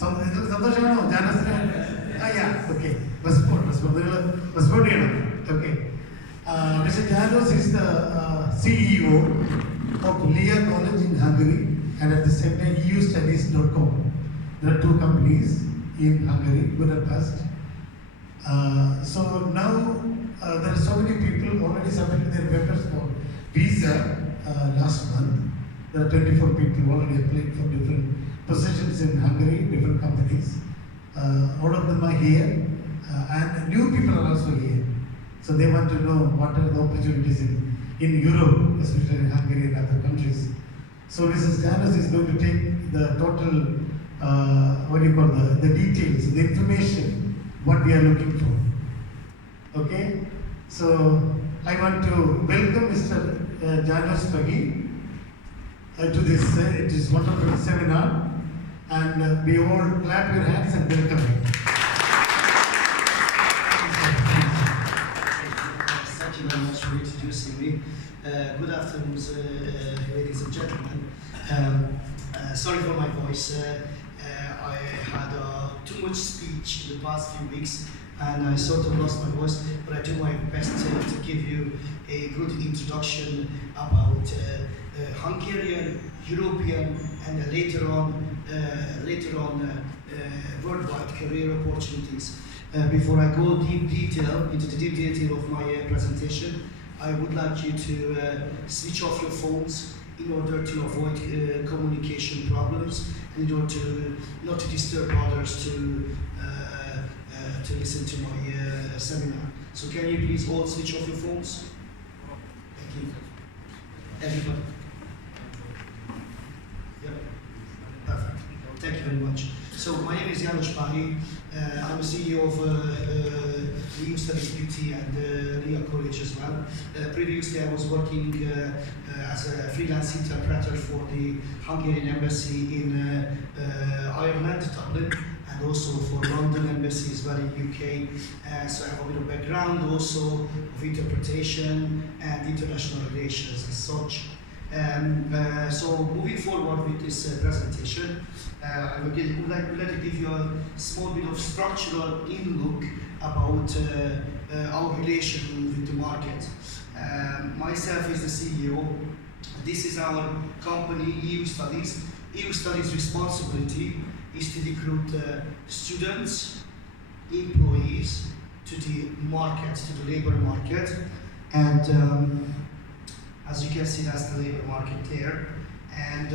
സന്തോഷമാണോ ജാനസിന്? Okay. Respond. Okay. Mr. Janos is the CEO of Leah College in Hungary and at the same time EUstudies.com. There are two companies in Hungary, Budapest. So now there are so many people already submitted their papers for visa last month. There are 24 people already applied for different positions in Hungary, different companies. All of them are here and new people are also here. So they want to know what are the opportunities in Europe, especially in Hungary and other countries. So Mrs. Janos is going to take the total, the details, the information, what we are looking for. Okay? So I want to welcome Mr. Janos Pagi to this, it is wonderful seminar, and we all clap your hands and welcome him. Thank you very much for introducing me. Good afternoon, ladies and gentlemen. Sorry for my voice. I had too much speech in the past few weeks and I sort of lost my voice, but I do my best to give you a good introduction about Hungarian, European, and later on worldwide career opportunities. Before I go into the deep detail of my presentation, I would like you to switch off your phones in order to avoid communication problems, in order to not to disturb others to listen to my seminar. So can you please all switch off your phones? Thank you. Everybody. Yeah. Perfect. Thank you very much. So my name is János Páhi. I'm a CEO of EUstudies PT and Leah College as well. Previously I was working as a freelance interpreter for the Hungarian embassy in Ireland, Dublin, and also for London embassy as well in UK. So I have a bit of background also of interpretation and international relations as such. So moving forward with this presentation, I would like to give you a small bit of structural in-look about our relation with the market. Myself is the CEO. This is our company, EUstudies. EUstudies' responsibility is to recruit students, employees to the market, to the labor market, and as you can see, that's the labor market there. And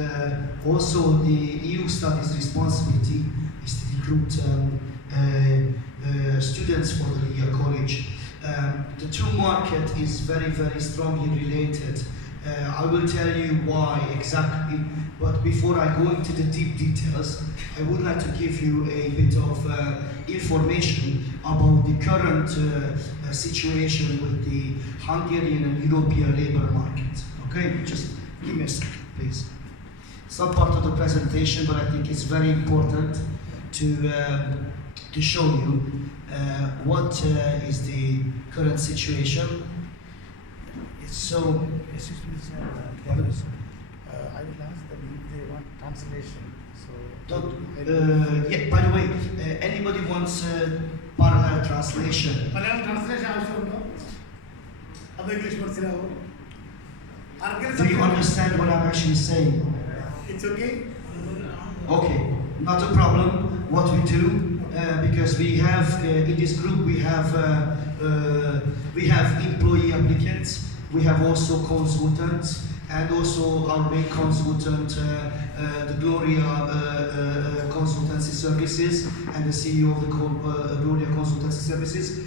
also the EUstudies' responsibility is to recruit students for the Leah College. The two market is very, very strongly related. I will tell you why exactly, but before I go into the deep details, I would like to give you a bit of information about the current situation with the Hungarian and European labor market. Okay, just give me a second, please. It's not part of the presentation, but I think it's very important to show you what is the current situation. So, excuse me, sir, I will ask them if they want translation. So, yeah, by the way, anybody wants parallel translation? Parallel translation also, no? Other English words, do you understand what I'm actually saying? It's okay? Okay, not a problem. What we do, because we have in this group we have employee applicants, we have also consultants, and also our main consultant, the Gloria Consultancy Services, and the CEO of the Gloria Consultancy Services.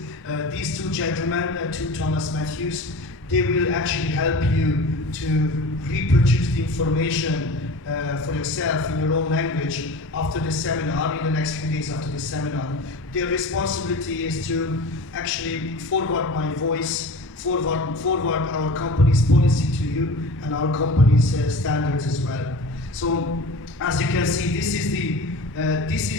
These two gentlemen, Thomas Matthews, they will actually help you to reproduce the information for yourself in your own language after the seminar, in the next few days after the seminar. Their responsibility is to actually forward my voice, forward our company's policy to you and our company's standards as well. So, as you can see, this is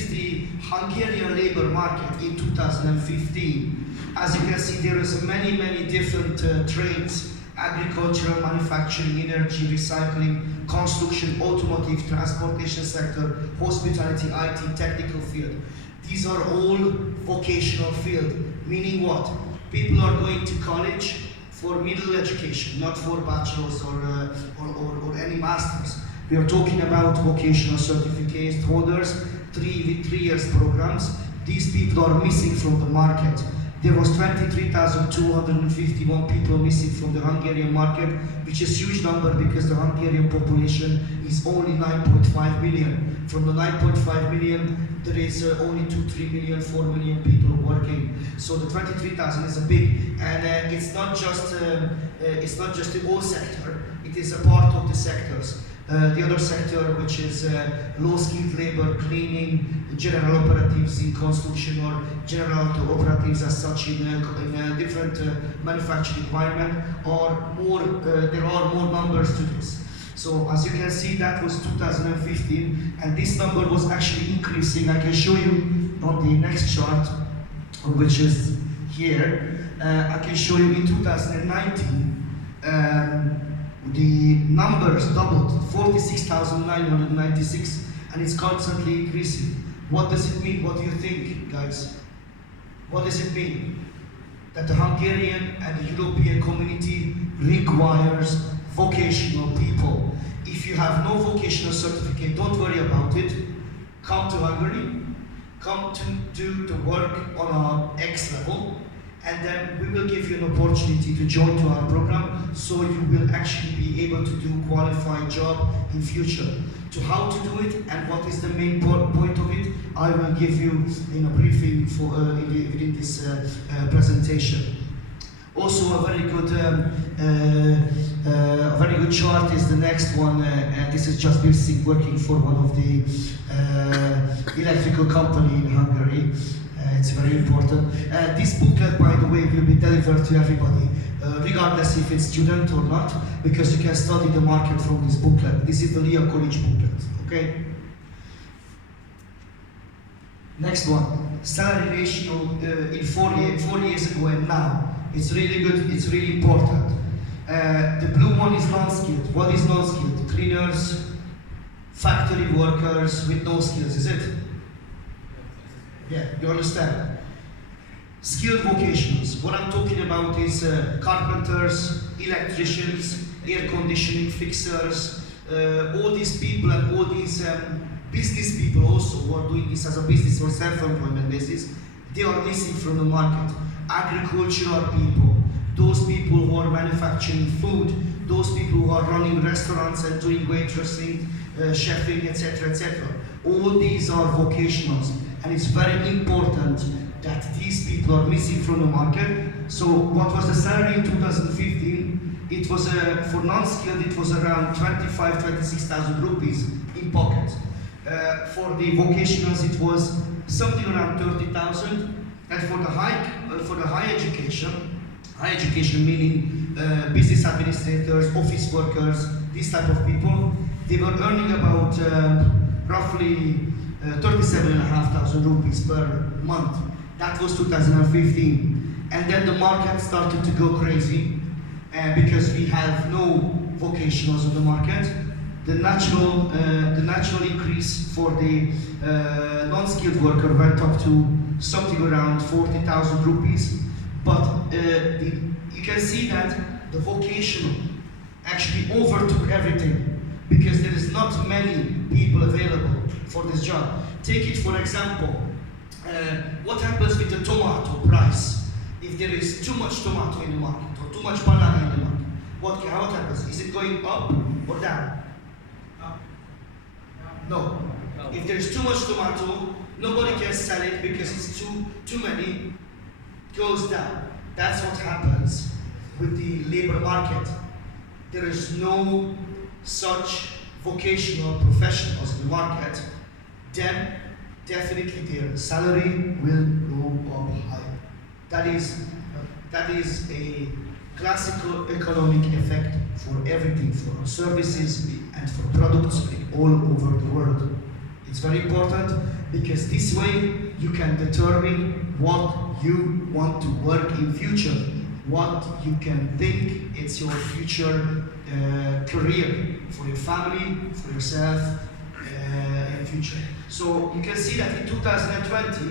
the Hungarian labor market in 2015. As you can see, there is many different trades agricultural, manufacturing, energy, recycling, construction, automotive, transportation sector, hospitality, IT, technical field. These are all vocational field, meaning what? People are going to college for middle education, not for bachelor's or any masters. We are talking about vocational certificate holders, 3 years programs. These people are missing from the market. There was 23,251 people missing from the Hungarian market, which is a huge number because the Hungarian population is only 9.5 million. From the 9.5 million, there is only 2-3 million, 4 million people working. So the 23,000 is a big, and it's not just the oil sector. It is a part of the sectors. The other sector, which is low-skilled labor, cleaning, general operatives in construction, or general operatives as such in a different manufacturing environment, or more. There are more numbers to this. So as you can see, that was 2015, and this number was actually increasing. I can show you on the next chart, which is here. I can show you in 2019. The numbers doubled, 46,996, and it's constantly increasing. What does it mean? What do you think, guys? What does it mean? That the Hungarian and the European community requires vocational people. If you have no vocational certificate, don't worry about it. Come to Hungary, come to do the work on our X level, and then we will give you an opportunity to join to our program, so you will actually be able to do qualified job in future. To how to do it and what is the main point of it, I will give you in a briefing for within this presentation. Also, a very good chart is the next one, and this is just basic working for one of the electrical company in Hungary. It's very important. This booklet, by the way, will be delivered to everybody, regardless if it's student or not, because you can study the market from this booklet. This is the Lea College booklet, okay? Next one, salary ratio in 4 years ago and now. It's really good, it's really important. The blue one is non-skilled. What is non-skilled? Cleaners, factory workers with no skills, is it? Yeah, you understand. Skilled vocations. What I'm talking about is carpenters, electricians, air conditioning fixers, all these people and all these business people also who are doing this as a business or self-employment basis, they are missing from the market. Agricultural people, those people who are manufacturing food, those people who are running restaurants and doing waitressing, chefing, etc., etc. All these are vocationals. And it's very important that these people are missing from the market. So what was the salary in 2015? It was, for non-skilled, it was around 26,000 rupees in pocket. For the vocationals, it was something around 30,000. And for the high education meaning business administrators, office workers, these type of people, they were earning about roughly 37,500 rupees per month. That was 2015. And then the market started to go crazy because we have no vocationals on the market. The natural increase for the non-skilled worker went up to something around 40,000 rupees. But you can see that the vocational actually overtook everything because there is not many people available for this job. Take it for example, what happens with the tomato price? If there is too much tomato in the market or too much banana in the market, what happens? Is it going up or down? No. If there is too much tomato, nobody can sell it because it's too many, goes down. That's what happens with the labor market. There is no such vocational professionals in the market, then definitely their salary will go up higher. That is a classical economic effect for everything, for services and for products all over the world. It's very important because this way you can determine what you want to work in future. what you can think it's your future career for your family, for yourself in future. So you can see that in 2020,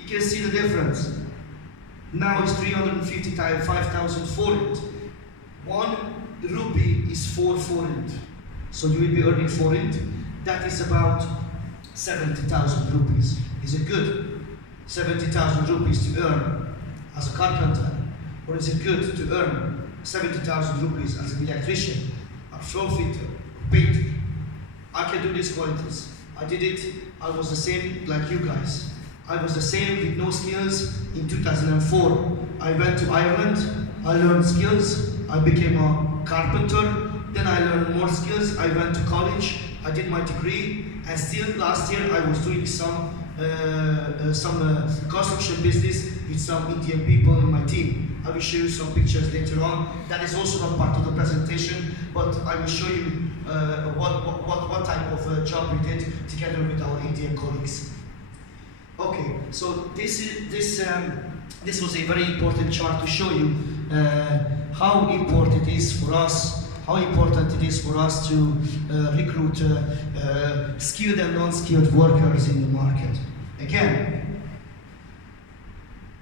you can see the difference. Now it's 355,000 forint. 1 rupee is 4 forint. So you will be earning forint. That is about 70,000 rupees. Is it good? 70,000 rupees to earn as a carpenter? Or is it good to earn 70,000 rupees as an electrician, a floor fitter, a painter? I can do these qualities. I did it. I was the same like you guys. I was the same with no skills in 2004. I went to Ireland. I learned skills. I became a carpenter. Then I learned more skills. I went to college. I did my degree. And still last year I was doing some construction business with some Indian people in my team. I will show you some pictures later on. That is also not part of the presentation, but I will show you what type of job we did together with our Indian colleagues. Okay, so this was a very important chart to show you how important it is for us, to recruit skilled and non-skilled workers in the market. Again,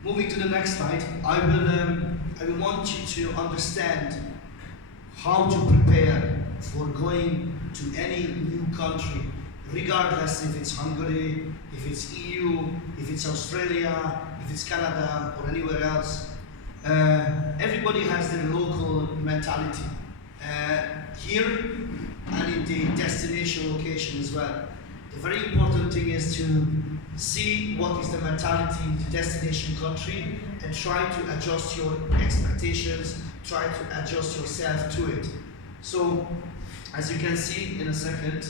moving to the next slide, I will want you to understand how to prepare for going to any new country, regardless if it's Hungary, if it's EU, if it's Australia, if it's Canada, or anywhere else. Everybody has their local mentality here and in the destination location as well. The very important thing is to see what is the mentality in the destination country and try to adjust your expectations, try to adjust yourself to it. So, as you can see in a second,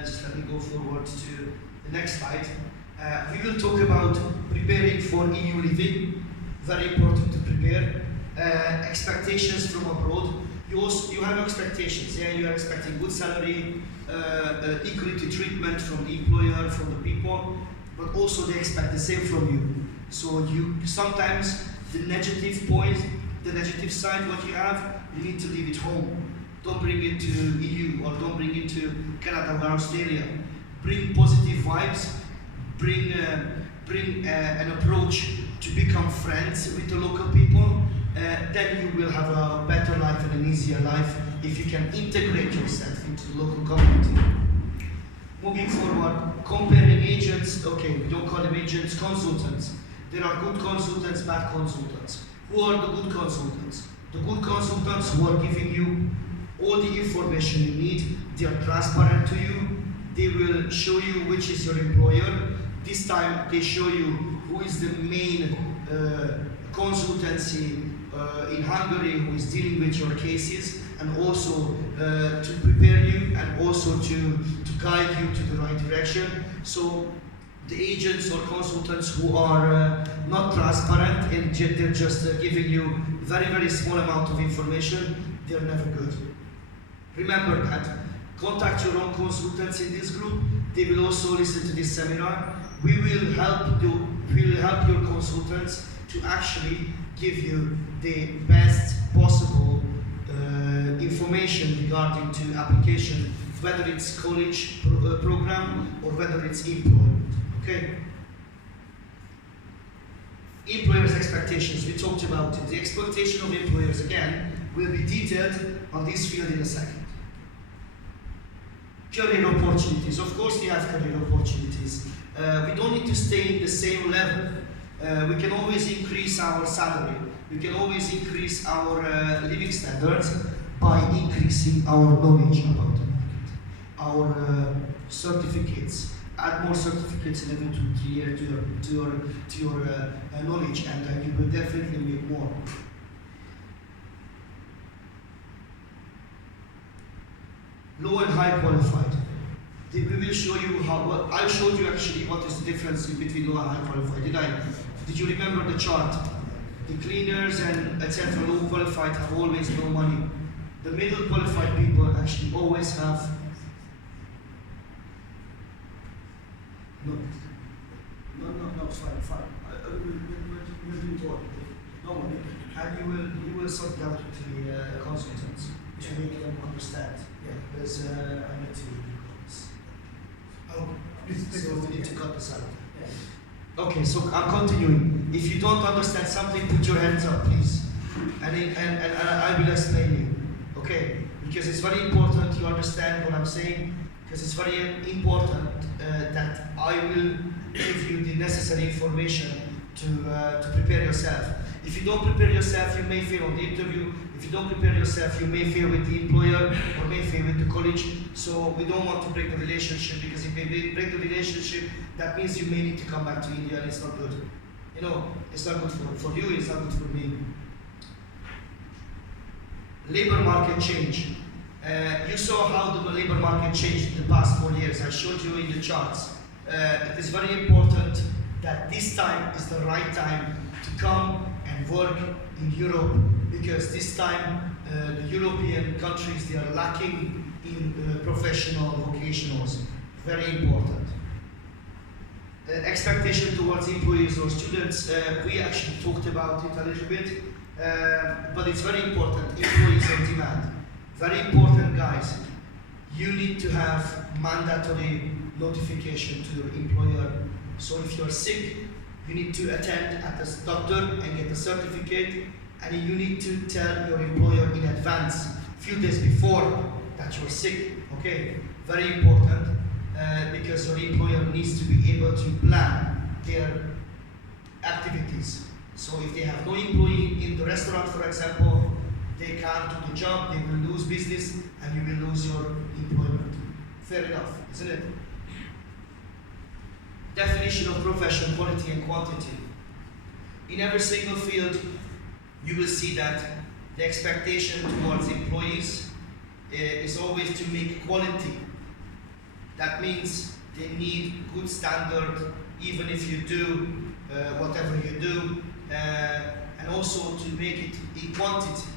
just let me go forward to the next slide. We will talk about preparing for EU living. Very important to prepare. Expectations from abroad. You have expectations. Yeah, you are expecting good salary, equality treatment from the employer, from the people, but also they expect the same from you. So you sometimes the negative point, the negative side, what you have, you need to leave it home. Don't bring it to EU or don't bring it to Canada or Australia. Bring positive vibes. Bring an approach to become friends with the local people. Then you will have a better life and an easier life if you can integrate yourself into the local community. Moving forward, comparing agents. Okay, we don't call them agents, consultants. There are good consultants, bad consultants. Who are the good consultants? The good consultants who are giving you all the information you need. They are transparent to you. They will show you which is your employer. This time they show you who is the main consultancy in Hungary who is dealing with your cases, and also to prepare you and also to guide you to the right direction. So the agents or consultants who are not transparent and they're just giving you very small amount of information, they're never good. Remember that. Contact your own consultants in this group. They will also listen to this seminar. We will help your consultants to actually give you the best possible information regarding to application, whether it's college program or whether it's employment. Okay. Employers' expectations, we talked about it. The expectation of employers, again, will be detailed on this field in a second. Career opportunities. Of course we have career opportunities. We don't need to stay in the same level. We can always increase our salary. We can always increase our living standards by increasing our knowledge about the market. Our certificates. Add more certificates in every 2-3 years to your knowledge, and you will definitely make more. Low and high qualified. We will show you how. I showed you actually what is the difference between low and high qualified. Did you remember the chart? The cleaners and etc. low qualified have always no money. The middle qualified people actually always have. No, fine. We'll do it all. normally, and you will sort it out with the consultants to make them understand. Yeah. Because I need to Oh, please. so we need to cut this out. Yeah. Okay, so I'm continuing. If you don't understand something, put your hands up, please. And I will explain you. Okay? Because it's very important you understand what I'm saying. Because it's very important that I will give you the necessary information to prepare yourself. If you don't prepare yourself, you may fail on the interview. If you don't prepare yourself, you may fail with the employer or may fail with the college. So we don't want to break the relationship, because if we break the relationship, that means you may need to come back to India, and it's not good. You know, it's not good for you, it's not good for me. Labor market change. You saw how the labor market changed in the past 4 years. I showed you in the charts. It is very important that this time is the right time to come and work in Europe, because this time the European countries, they are lacking in professional vocationals. Very important. Expectation towards employees or students, we actually talked about it a little bit, but it's very important. Employees on demand. Very important, guys. You need to have mandatory notification to your employer. So if you're sick, you need to attend at the doctor and get a certificate, and you need to tell your employer in advance, few days before, that you're sick. Okay, very important, because your employer needs to be able to plan their activities. So if they have no employee in the restaurant, for example, they can't do the job, they will lose business, and you will lose your employment. Fair enough, isn't it? Definition of profession, quality and quantity. In every single field, you will see that the expectation towards employees is always to make quality. That means they need good standard, even if you do whatever you do, and also to make it in quantity,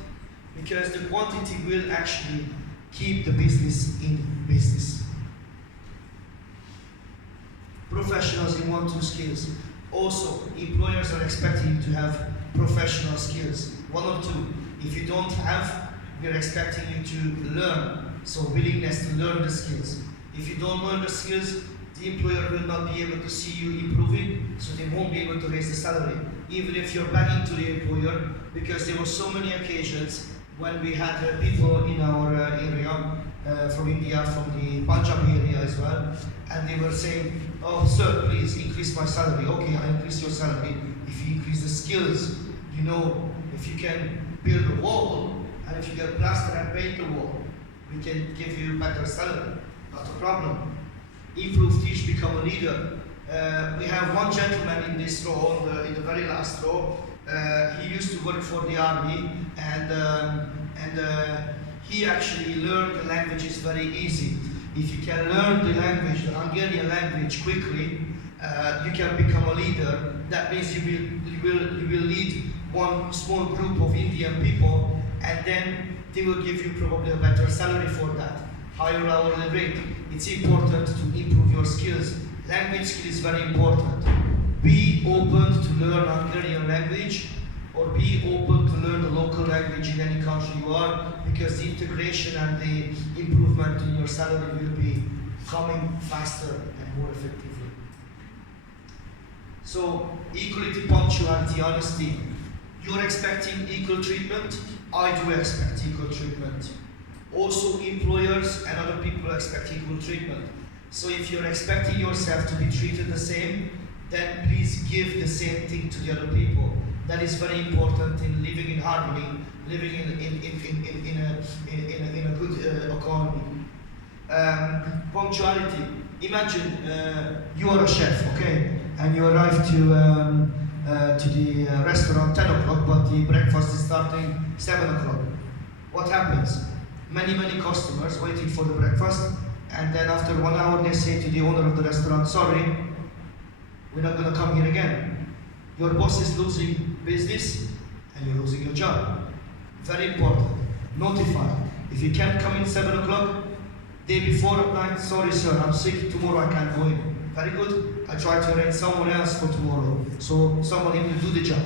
because the quantity will actually keep the business in business. Professionals in 1-2 skills. Also, employers are expecting you to have professional skills, 1 or 2. If you don't have, we're expecting you to learn, so willingness to learn the skills. If you don't learn the skills, the employer will not be able to see you improving, so they won't be able to raise the salary, even if you're begging to the employer, because there were so many occasions when we had people in our area, from India, from the Punjab area as well, and they were saying, oh sir, please increase my salary. Okay, I increase your salary if you increase the skills. You know, if you can build a wall, and if you can plaster and paint the wall, we can give you better salary, not a problem. Improve, teach, become a leader. We have one gentleman in this row, in the very last row. He used to work for the army, and he actually learned the languages very easy. If you can learn the language, the Hungarian language quickly, you can become a leader. That means you will lead one small group of Indian people, and then they will give you probably a better salary for that, higher hourly rate. It's important to improve your skills. Language skill is very important. Be open to learn Hungarian language, or be open to learn the local language in any country you are, because the integration and the improvement in your salary will be coming faster and more effectively. So, equality, punctuality, honesty. You're expecting equal treatment. I do expect equal treatment. Also, employers and other people expect equal treatment. So if you're expecting yourself to be treated the same, then please give the same thing to the other people. That is very important in living in harmony, living in a good economy. Punctuality. Imagine you are a chef, okay, and you arrive to the restaurant 10 o'clock, but the breakfast is starting 7 o'clock. What happens? Many customers waiting for the breakfast, and then after 1 hour they say to the owner of the restaurant, sorry, we're not going to come here again. Your boss is losing business and you're losing your job. Very important. Notify. If you can't come in 7 o'clock, day before at night, sorry sir, I'm sick, tomorrow I can't go in. Very good. I try to arrange someone else for tomorrow, so somebody will do the job.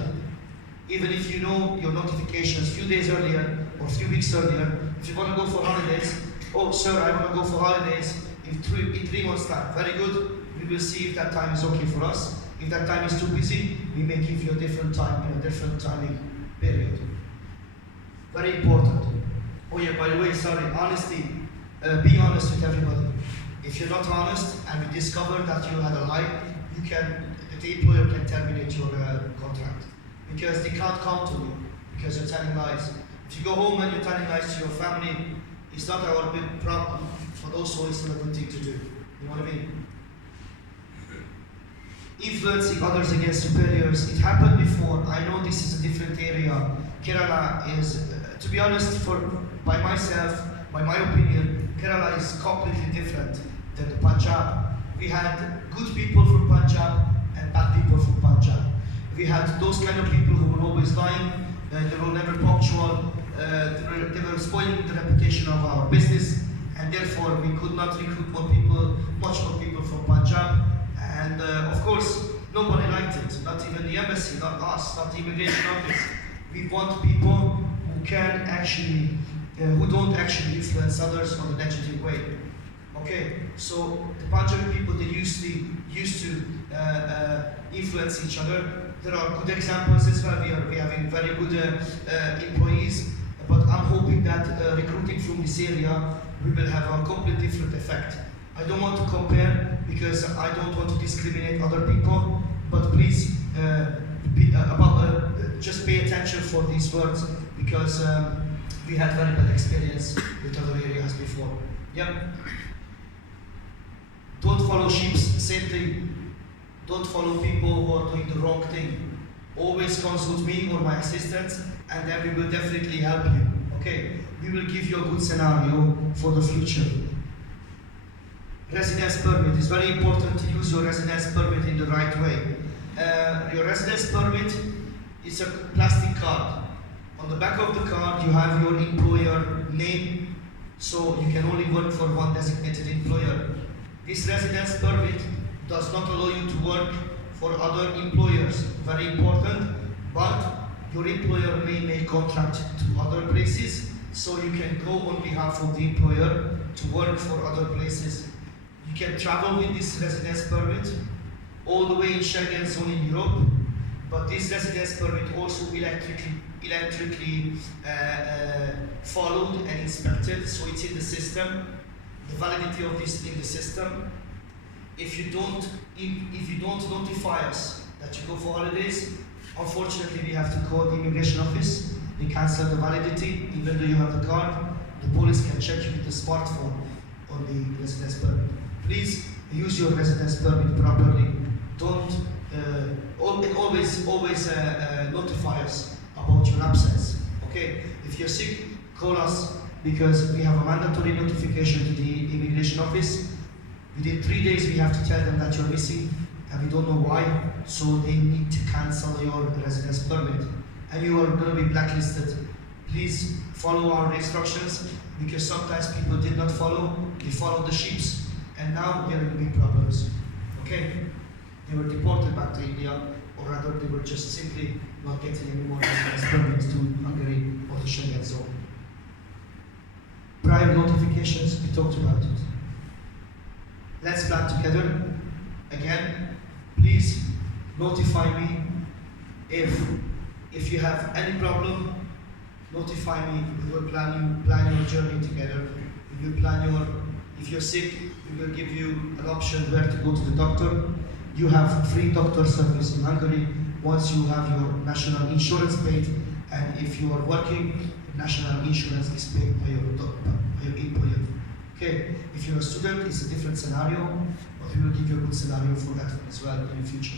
Even if you know your notifications a few days earlier or a few weeks earlier, if you want to go for holidays, oh sir, I want to go for holidays in 3 months' time. Very good. We will see if that time is okay for us. If that time is too busy, we may give you a different time in a different timing period. Very important. Oh yeah, by the way, sorry, honesty. Be honest with everybody. If you're not honest and we discover that you had a lie, the employer can terminate your contract. Because they can't count on you, because you're telling lies. If you go home and you're telling lies to your family, it's not our big problem, but also it's not a good thing to do. You know what I mean? Influencing others against superiors. It happened before. I know this is a different area. Kerala is, to be honest, by my opinion, Kerala is completely different than the Punjab. We had good people from Punjab and bad people from Punjab. We had those kind of people who were always lying, they were never punctual, they were spoiling the reputation of our business, and therefore we could not recruit much more people from Punjab. And of course, nobody liked it, not even the embassy, not us, not the immigration office. We want people who can actually, who don't actually influence others on a negative way. Okay, so the Punjabi people, they used to influence each other. There are good examples as well. We are having very good employees, but I'm hoping that recruiting from this area, we will have a completely different effect. I don't want to compare because I don't want to discriminate other people, but please just pay attention for these words because we had very bad experience with other areas before. Yep. Don't follow sheep, same thing. Don't follow people who are doing the wrong thing. Always consult me or my assistants, and then we will definitely help you. Okay? We will give you a good scenario for the future. Residence permit. It's very important to use your residence permit in the right way. Your residence permit is a plastic card. On the back of the card, you have your employer name, so you can only work for one designated employer. This residence permit does not allow you to work for other employers. Very important, but your employer may make contract to other places, so you can go on behalf of the employer to work for other places. You can travel with this residence permit all the way in Schengen zone in Europe, but this residence permit also electrically followed and inspected, so it's in the system. The validity of this in the system. If you don't notify us that you go for holidays, unfortunately we have to call the immigration office. They cancel the validity, even though you have the card. The police can check you with the smartphone on the residence permit. Please use your residence permit properly. Don't always notify us about your absence. Okay? If you're sick, call us because we have a mandatory notification to the immigration office. Within 3 days, we have to tell them that you're missing, and we don't know why. So they need to cancel your residence permit, and you are going to be blacklisted. Please follow our instructions because sometimes people did not follow. They followed the sheeps, and now they're in big problems. Okay? They were deported back to India, or rather, they were just simply not getting any more residence permits to Hungary or the Schengen zone. Prior notifications, we talked about it. Let's plan together. Again, please notify me if you have any problem. Notify me. We will plan your journey together. We will plan if you're sick, we will give you an option where to go to the doctor. You have free doctor service in Hungary once you have your national insurance paid, and if you are working, national insurance is paid by your employer. Okay, if you're a student, it's a different scenario, but we will give you a good scenario for that as well in the future.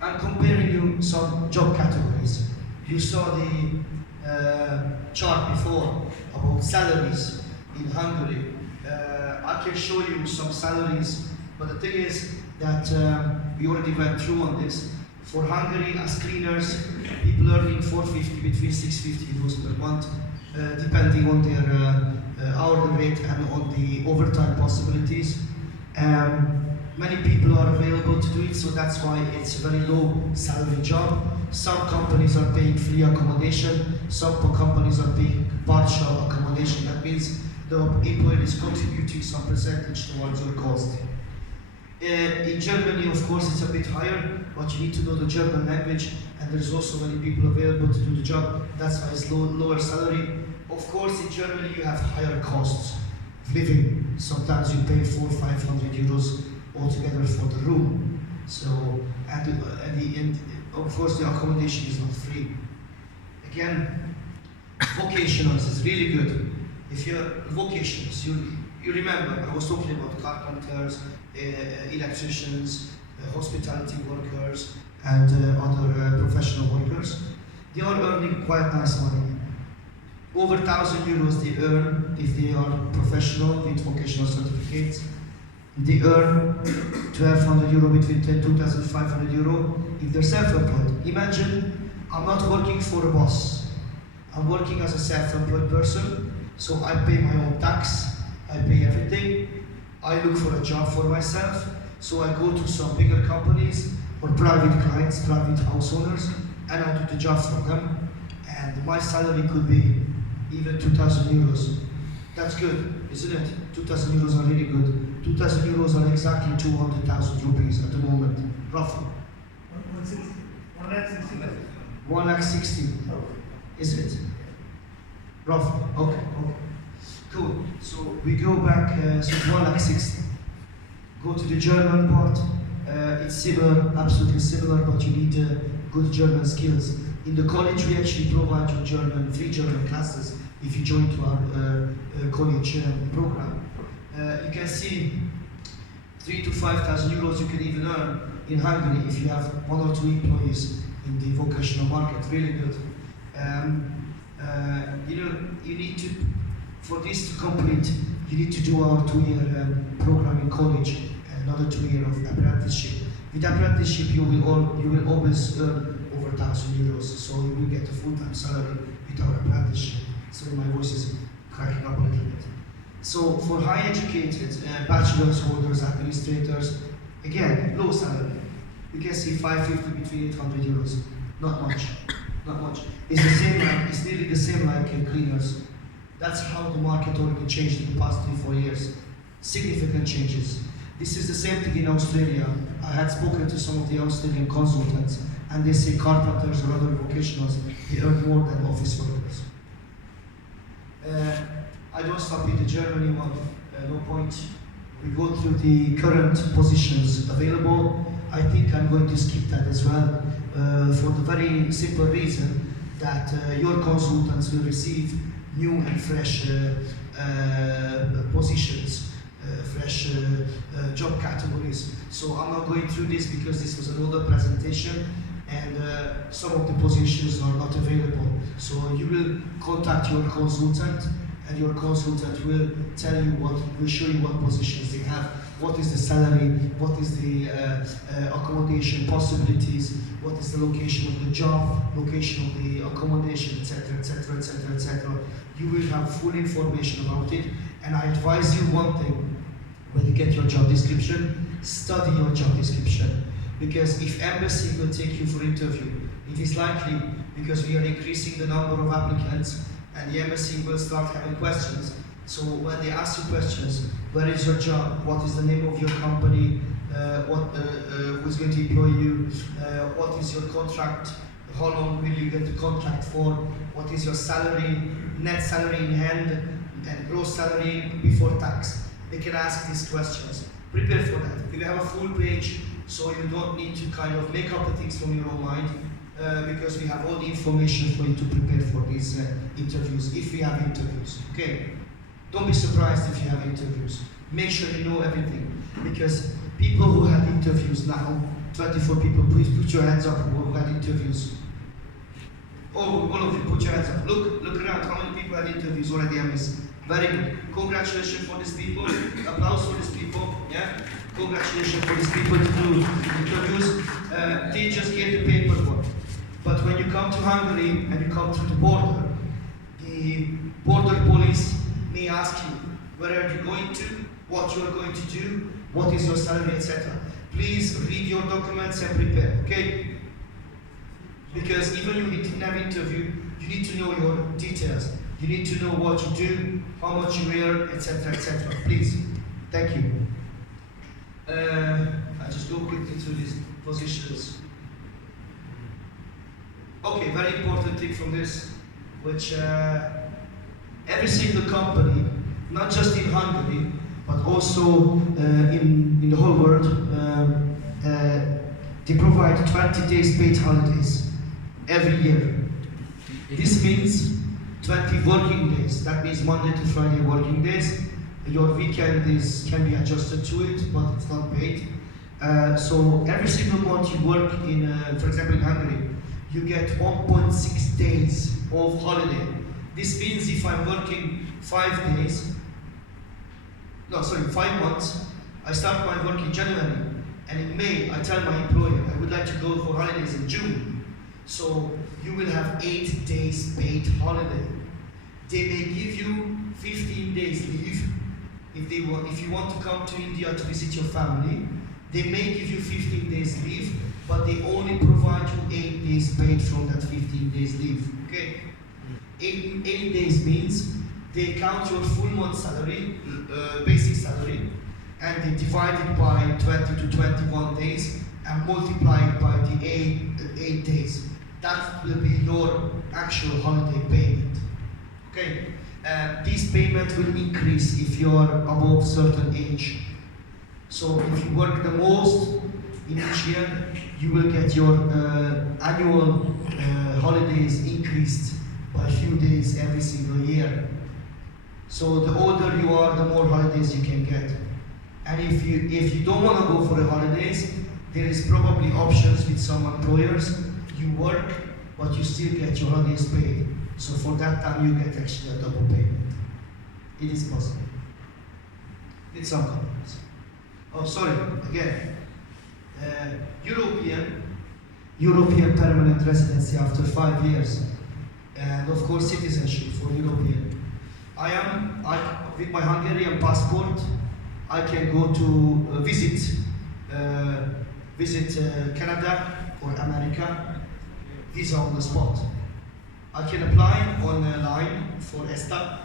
I'm comparing you some job categories. You saw the chart before about salaries in Hungary. I can show you some salaries, but the thing is that we already went through on this. For Hungary, as cleaners, people earning 450 between 650 euros per month, depending on their hourly rate and on the overtime possibilities. Many people are available to do it, so that's why it's a very low salary job. Some companies are paying free accommodation, some companies are paying partial accommodation. That means the employer is contributing some percentage towards your cost. In Germany, of course, it's a bit higher, but you need to know the German language, and there's also many people available to do the job. That's why it's lower salary. Of course, in Germany, you have higher costs of living. Sometimes you pay 400 or 500 euros altogether for the room. So, and of course, the accommodation is not free. Again, vocationals is really good. If you're vocationals, you remember, I was talking about carpenters, electricians, hospitality workers, and other professional workers. They are earning quite nice money. Over 1,000 euros they earn if they are professional with vocational certificates. They earn 1,200 euro between 2,500 euro if they're self-employed. Imagine, I'm not working for a boss. I'm working as a self-employed person, so I pay my own tax, I pay everything. I look for a job for myself, so I go to some bigger companies or private clients, private house owners, and I do the job for them. And my salary could be even 2,000 euros. That's good, isn't it? 2,000 euros are really good. 2,000 euros are exactly 200,000 rupees at the moment, roughly. 160. Is it? Roughly. Okay. Cool. So we go back. So 160. Go to the German part. It's similar, absolutely similar, but you need good German skills. In the college, we actually provide you free German classes if you join to our college program. You can see 3,000 to 5,000 euros you can even earn in Hungary if you have 1 or 2 employees in the vocational market. Really good. You need to, for this to complete, you need to do our 2-year program in college and another 2 years of apprenticeship. With apprenticeship, you will always earn over 1,000 euros, so you will get a full-time salary with our apprenticeship. Sorry, my voice is cracking up a little bit. So for high educated bachelor's holders, administrators, again, low salary. You can see 550 between 800 euros. Not much. It's the same it's nearly the same like cleaners. That's how the market already changed in the past 3-4 years. Significant changes. This is the same thing in Australia. I had spoken to some of the Australian consultants, and they say carpenters or other vocationals, they earn more than office workers. I don't stop in the Germany one, no point. We go through the current positions available. I think I'm going to skip that as well, for the very simple reason that your consultants will receive new and fresh positions, fresh job categories. So I'm not going through this because this was an older presentation, and some of the positions are not available. So you will contact your consultant, and your consultant will tell you will show you what positions they have, what is the salary, what is the accommodation possibilities, what is the location of the job, location of the accommodation, etc., etc., etc., etc. You will have full information about it, and I advise you one thing: when you get your job description, study your job description, because if embassy will take you for interview, it is likely, because we are increasing the number of applicants, and the embassy will start having questions. So when they ask you questions, where is your job? What is the name of your company? Who's going to employ you? What is your contract? How long will you get the contract for? What is your salary, net salary in hand, and gross salary before tax? They can ask these questions. Prepare for that. We have a full page, so you don't need to kind of make up the things from your own mind, because we have all the information for you to prepare for these interviews, if we have interviews, okay? Don't be surprised if you have interviews. Make sure you know everything, because people who had interviews now, 24 people, please put your hands up who had interviews. Oh, all of you, put your hands up. Look around, how many people had interviews already, MS? Very good. Congratulations for these people. Applause for these people, yeah? Congratulations for these people to do interviews. They just get the paperwork. But when you come to Hungary and you come through the border police may ask you, where are you going to? what you are going to do, what is your salary, etc. Please read your documents and prepare, okay? Because even if you didn't have interview, you need to know your details. You need to know what you do, how much you earn, etc., etc. Please, thank you. I'll just go quickly through these positions. Okay, very important thing from this, which every single company, not just in Hungary, but also in the whole world, they provide 20 days paid holidays every year. This means 20 working days. That means Monday to Friday working days. Your weekend can be adjusted to it, but it's not paid. So every single month you work in, for example, in Hungary, you get 1.6 days of holiday. This means if I'm working 5 months, I start my work in January, and in May I tell my employer I would like to go for holidays in June. So you will have 8 days paid holiday. They may give you 15 days leave. If you want to come to India to visit your family, they may give you 15 days leave, but they only provide you 8 days paid from that 15 days leave. Okay? 8 days means they count your full month salary, basic salary, and they divide it by 20 to 21 days and multiply it by the 8 days. That will be your actual holiday payment. Okay? This payment will increase if you are above certain age. So if you work the most in each year, you will get your annual holidays increased by a few days every single year. So the older you are, the more holidays you can get. And if you don't want to go for the holidays, there is probably options with some employers. You work, but you still get your holidays paid. So for that time, you get actually a double payment. It is possible. With some companies. Oh, sorry, again. European permanent residency after 5 years. And of course, citizenship for European. With my Hungarian passport, I can go to visit Canada or America, visa on the spot. I can apply online for ESTA,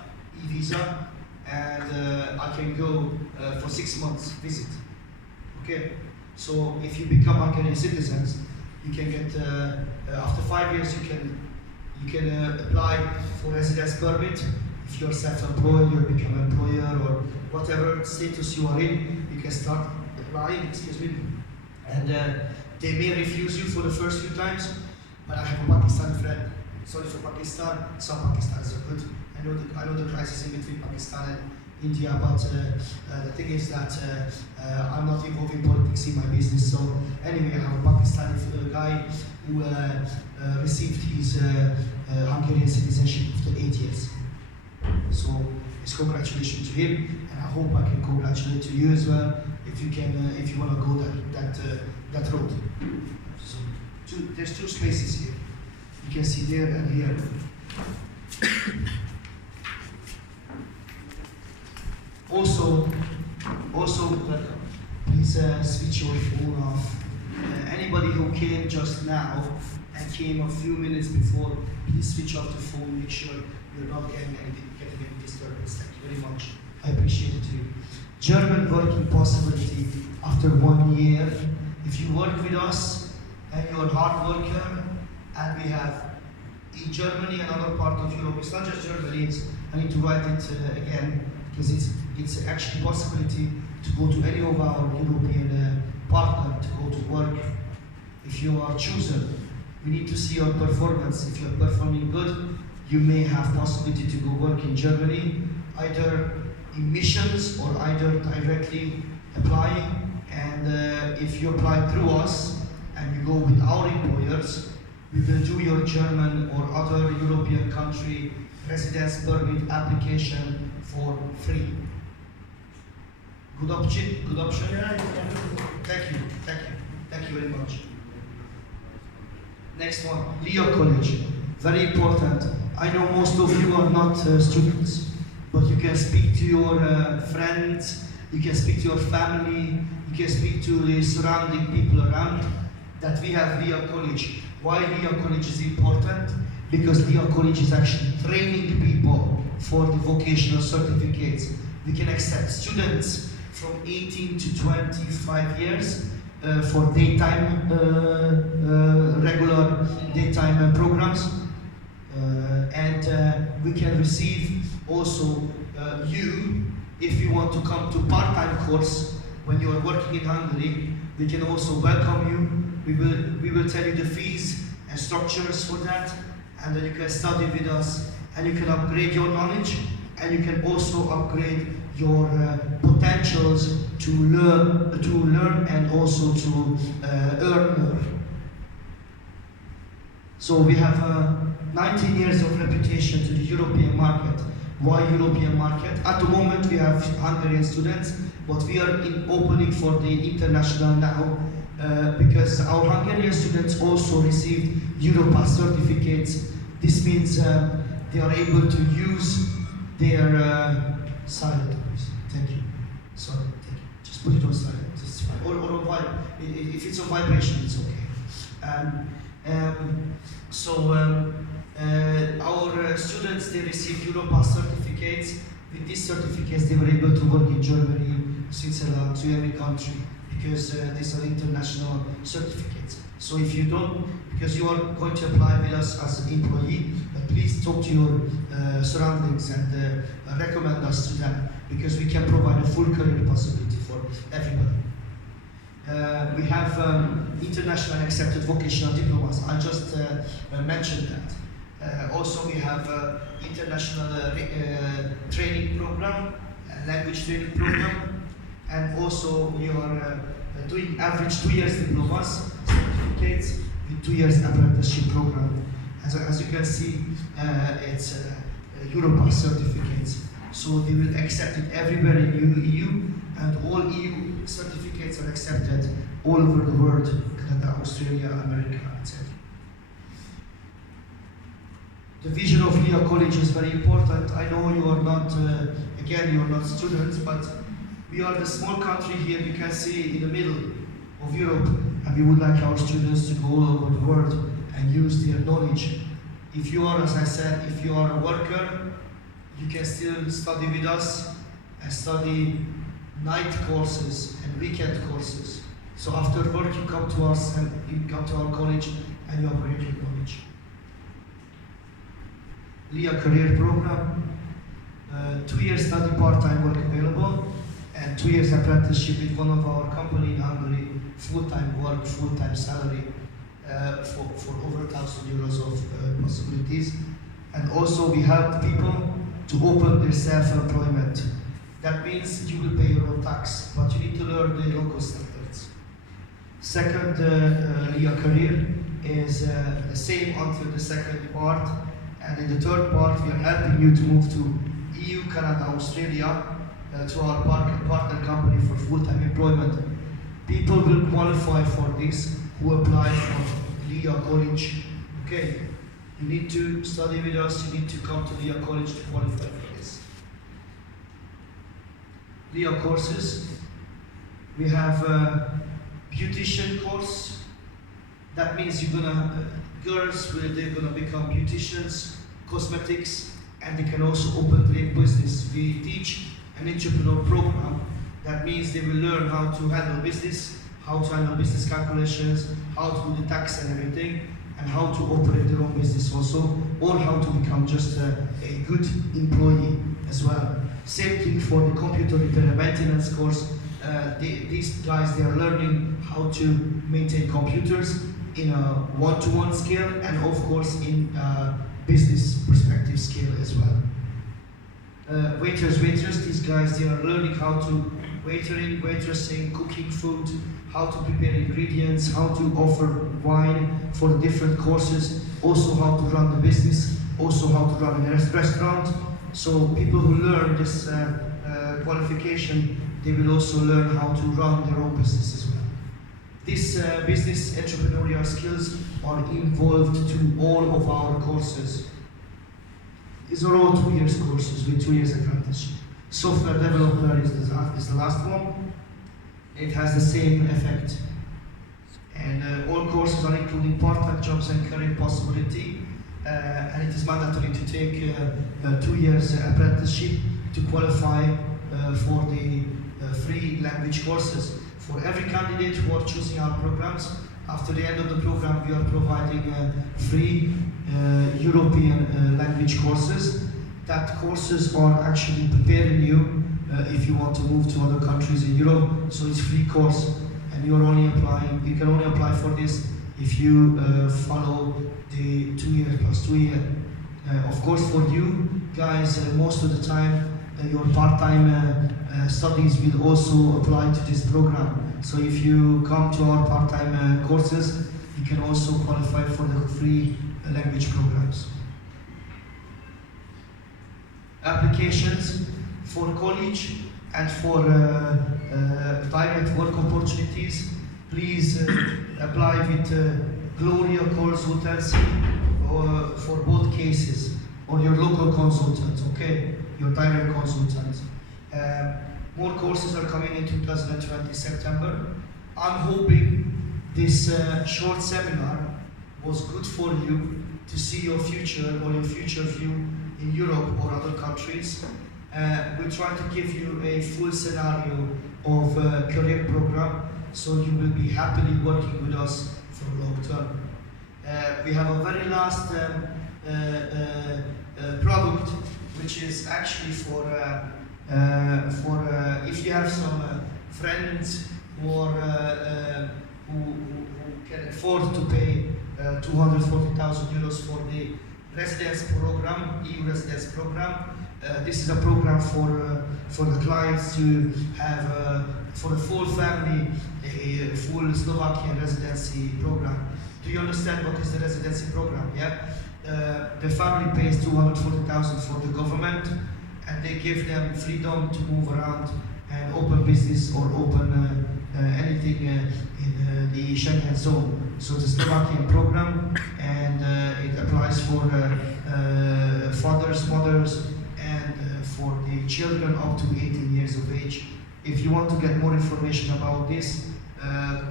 e-visa, and I can go for 6 months visit. Okay, so if you become Hungarian citizens, you can get after 5 years you can apply for residence permit. If you're self-employed, you become employer or whatever status you are in, you can start applying. Excuse me, and they may refuse you for the first few times. But I have a Pakistani friend. Sorry for Pakistan. Some Pakistanis are good. I know the crisis in between Pakistan and India, but the thing is that I'm not involved in politics in my business. So anyway, I have a Pakistani guy who received his Hungarian citizenship after 8 years. So it's congratulations to him, and I hope I can congratulate to you as well if you want to go that road. So there's 2 spaces here. You can see there and here. Also, welcome. Please switch your phone off. Anybody who came just now and came a few minutes before, please switch off the phone. Make sure you're not getting any disturbance. Thank you very much. I appreciate it too. German working possibility after 1 year. If you work with us and you're a hard worker, and we have in Germany and other part of Europe, it's not just Germany, I need to write it again, because it's actually a possibility to go to any of our European partners to go to work. If you are chosen, we need to see your performance. If you're performing good, you may have possibility to go work in Germany, either in missions or either directly applying. And if you apply through us and you go with our employers, we will do your German or other European country residence permit application for free. Good option? Good option? Yeah. Thank you very much. Next one, Leo College. Very important. I know most of you are not students, but you can speak to your friends, you can speak to your family, you can speak to the surrounding people around, that we have Lia College. Why Lia College is important? Because Lia College is actually training people for the vocational certificates. We can accept students from 18 to 25 years for daytime, regular daytime programs. And we can receive also you, if you want to come to part-time course when you are working in Hungary, we can also welcome you. We will tell you the fees and structures for that, and then you can study with us, and you can upgrade your knowledge, and you can also upgrade your potentials to learn and also to earn more. So we have 19 years of reputation to the European market. Why European market? At the moment we have Hungarian students, but we are opening for the international now because our Hungarian students also received Europass certificates. This means they are able to use their silent. Thank you. Sorry. Thank you. Just put it on silent. It's fine. Or on if it's on vibration, it's okay. Our students, they receive Europass certificates. With these certificates, they were able to work in Germany, Switzerland, to every country, because these are international certificates. So if you don't, because you are going to apply with us as an employee, but please talk to your surroundings and recommend us to them, because we can provide a full career possibility for everybody. We have international accepted vocational diplomas. I just mentioned that. Also, we have international training program, language training program, and also we are doing average 2 years diplomas, certificates, with 2 years apprenticeship program. As you can see, it's Europass certificates. So they will accept it everywhere in EU, and all EU certificates are accepted all over the world, Canada, Australia, America, etc. The vision of Lia College is very important. I know you are not, again, you are not students, but we are the small country here, you can see in the middle of Europe, and we would like our students to go all over the world and use their knowledge. If you are, as I said, if you are a worker, you can still study with us and study night courses and weekend courses. So after work, you come to us and you come to our college and you upgrade your knowledge. Lia Career Program, 2 years study part-time work available, and 2 years apprenticeship with one of our company in Hungary, full-time work, full-time salary for over 1,000 euros of possibilities. And also we help people to open their self-employment. That means you will pay your own tax, but you need to learn the local standards. Second Lia Career is the same until the second part. And in the third part, we are helping you to move to EU, Canada, Australia, to our partner company for full-time employment. People will qualify for this who apply for Lia College. Okay, you need to study with us, you need to come to Lia College to qualify for this. Lia courses, we have a beautician course. That means girls, they're gonna become beauticians, cosmetics, and they can also open their business. We teach an entrepreneur program. That means they will learn how to handle business, how to handle business calculations, how to do the tax and everything, and how to operate their own business also, or how to become just a good employee as well. Same thing for the computer repair and maintenance course. These guys, they are learning how to maintain computers in a one-to-one scale, and of course in a business perspective scale as well. Waiters, these guys, they are learning how to waitressing, cooking food, how to prepare ingredients, how to offer wine for the different courses, also how to run the business, also how to run a restaurant. So people who learn this qualification, they will also learn how to run their own business as well. These business entrepreneurial skills are involved to all of our courses. These are all 2 years courses with 2 years apprenticeship. software developer is the last one. It has the same effect. And all courses are including part-time jobs and career possibility. And it is mandatory to take 2 years apprenticeship to qualify for the free language courses. For every candidate who are choosing our programs, after the end of the program, we are providing free European language courses. That courses are actually preparing you if you want to move to other countries in Europe. So it's free course, and you can only apply for this if you follow the 2 year plus 2 year. Of course, for you guys, most of the time, your part-time studies will also apply to this program. So if you come to our part-time courses, you can also qualify for the free language programs. Applications for college and for direct work opportunities, please apply with Gloria Consultancy for both cases, or your local consultant, okay? Your direct consultant. More courses are coming in 2020 September. I'm hoping this short seminar was good for you to see your future or your future view in Europe or other countries. We try to give you a full scenario of a career program, so you will be happily working with us for a long term. We have a very last product, which is actually for if you have some friends who can afford to pay 240,000 euros for the residence program, EU residence program. This is a program for the clients to have for the full family a full Slovakian residency program. Do you understand what is the residency program? Yeah, the family pays 240,000 for the government, and they give them freedom to move around and open business or open anything in the Schengen zone. So it's a Slovakian program, and it applies for fathers, mothers, and for the children up to 18 years of age. If you want to get more information about this,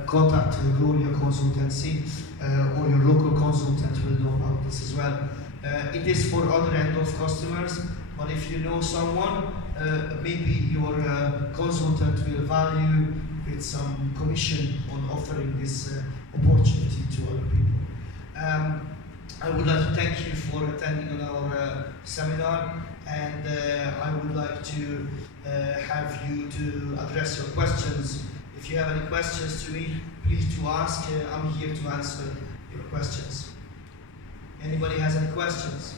contact Gloria Consultancy or your local consultant will know about this as well. It is for other end of customers, but if you know someone, maybe your consultant will value with some commission on offering this opportunity to other people. I would like to thank you for attending on our seminar, and I would like to have you to address your questions. If you have any questions to me, please to ask. I'm here to answer your questions. Anybody has any questions?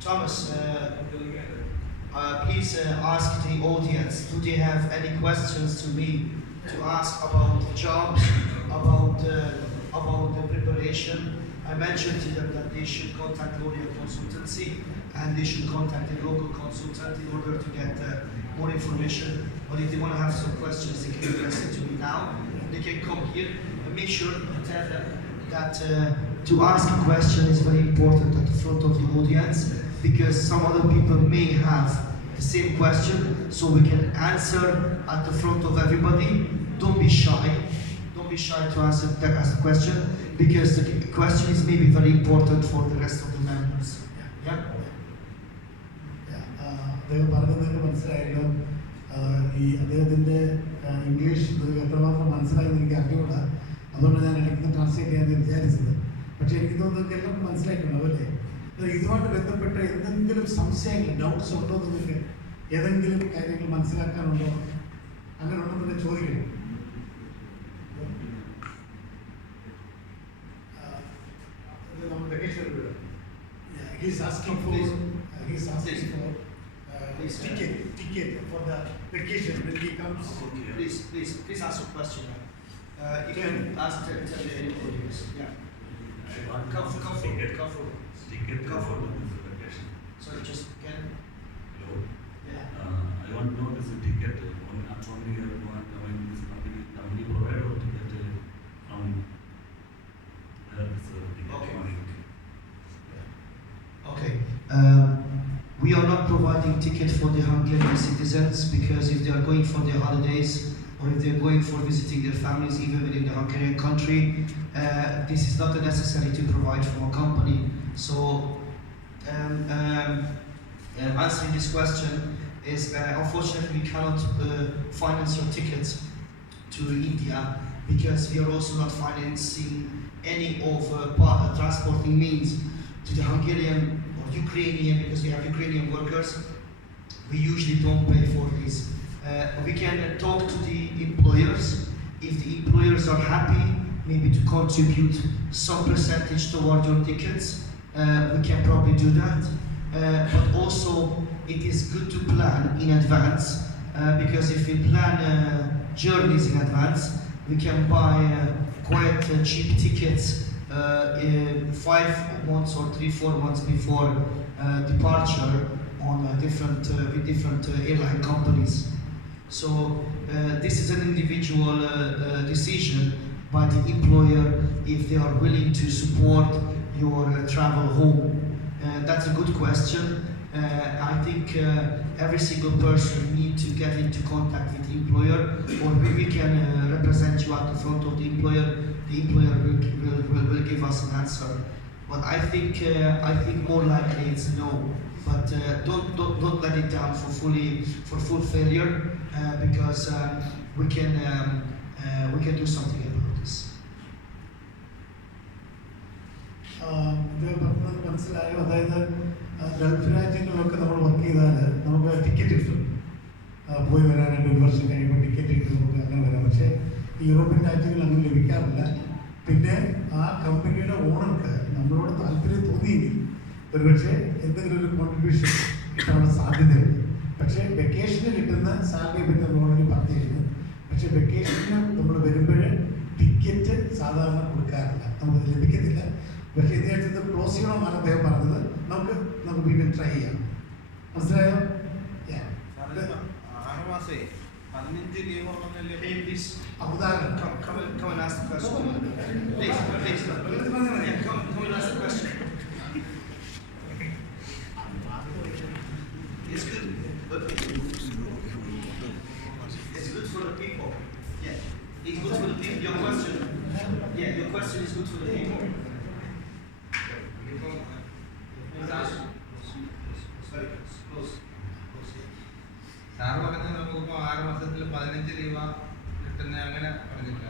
Thomas, please ask the audience, do they have any questions to me to ask about the jobs, about the preparation? I mentioned to them that they should contact Gloria Consultancy and they should contact the local consultant in order to get more information. But if they want to have some questions, they can address it to me now. They can come here and make sure to tell them that to ask a question is very important at the front of the audience, because some other people may have the same question, so we can answer at the front of everybody. Don't be shy. Don't be shy to ask the question, because the question is maybe very important for the rest of the members. Yeah? അദ്ദേഹം പറഞ്ഞതൊക്കെ മനസ്സിലായല്ലോ. ഈ അദ്ദേഹത്തിൻ്റെ English എത്രമാത്രം മനസ്സിലായെന്ന് എനിക്ക് അറിഞ്ഞുകൂടാ. അതുകൊണ്ട് ഞാൻ ഇടയ്ക്ക് ട്രാൻസ്ലേറ്റ് ചെയ്യാൻ വിചാരിച്ചത്. പക്ഷേ എനിക്ക് തോന്നുന്നത് എല്ലാവർക്കും മനസ്സിലായിട്ടുണ്ടാവും അല്ലേ? ഇതുമായിട്ട് ബന്ധപ്പെട്ട എന്തെങ്കിലും സംശയങ്ങൾ, ഡൗട്ട്സ് ഉണ്ടോ നിങ്ങൾക്ക്? ഏതെങ്കിലും കാര്യങ്ങൾ മനസ്സിലാക്കാനുണ്ടോ? അങ്ങനെ ഉണ്ടെന്ന് ചോദിക്കണം. നമ്മുടെ he's asking for ticket for the vacation when he comes. Please ask a question. You can ask the audience. Yeah. Come forward. Sorry, just again. Hello. Yeah. I want to know this ticket. Only this company provide or ticket from where this ticket. Okay. Money. Okay. shopping ticket for the Hungarian citizens, because if they are going for their holidays or if they're going for visiting their families even within the Hungarian country, this is not necessary to provide from a company. So answering this question is, unfortunately we cannot finance your tickets to India, because we are also not financing any of transporting means to the Hungarian or Ukrainian, because we have Ukrainian workers. We usually don't pay for this. We can talk to the employers. If the employers are happy, maybe to contribute some percentage toward your tickets, we can probably do that. But also, it is good to plan in advance, because if we plan journeys in advance, we can buy quite cheap tickets 5 months or 3-4 months before departure on with different airline companies. So this is an individual decision by the employer if they are willing to support your travel home. That's a good question. I think every single person needs to get into contact with the employer, or we can represent you at the front of the employer. The employer will give us an answer. But I think more likely it's no. But don't let it down for full failure, because we can do something about this. മനസ്സിലായോ? അതായത് Gulf രാജ്യങ്ങളിലൊക്കെ നമ്മൾ work ചെയ്താൽ നമുക്ക് ticket കിട്ടും, പോയി വരാനായിട്ട് 1 വർഷം കഴിയുമ്പോൾ ടിക്കറ്റ് കിട്ടും, നമുക്ക് അങ്ങനെ വരാം. പക്ഷേ ഈ യൂറോപ്യൻ രാജ്യങ്ങളിൽ അങ്ങനെ ലഭിക്കാറില്ല. പിന്നെ ആ കമ്പനിയുടെ ഓണർക്ക് നമ്മളോട് താല്പര്യം തോന്നിയെങ്കിൽ ഒരുപക്ഷെ എന്തെങ്കിലും ഒരു കോൺട്രിബ്യൂഷൻ കിട്ടാനുള്ള സാധ്യതയുണ്ട്. പക്ഷേ വെക്കേഷന് കിട്ടുന്ന സാലറി പിന്നെ നമ്മൾ ഓൾറെഡി പറഞ്ഞിരുന്നു. പക്ഷേ വെക്കേഷന് നമ്മൾ വരുമ്പോൾ ടിക്കറ്റ് സാധാരണ കൊടുക്കാറില്ല, നമുക്ക് ലഭിക്കത്തില്ല. പക്ഷേ ഇതിനകത്ത് ക്ലോസ് ചെയ്യണമെന്നാണ് അദ്ദേഹം പറഞ്ഞത്. നമുക്ക് വീണ്ടും ട്രൈ ചെയ്യാം. മനസ്സിലായോ? 6 മാസേ 15 ലീവ് ഉള്ളതല്ലേ? Udaran, come and ask the question. Please. Yeah, come and ask the question. It's good, but it's good for the people. Yeah, it's good for the people. Your question is good for the people. Close. Sir പറഞ്ഞത് നമുക്കിപ്പോൾ 6 മാസത്തിൽ 15 ലീവാ കിട്ടുന്ന അങ്ങനെ പറഞ്ഞില്ല.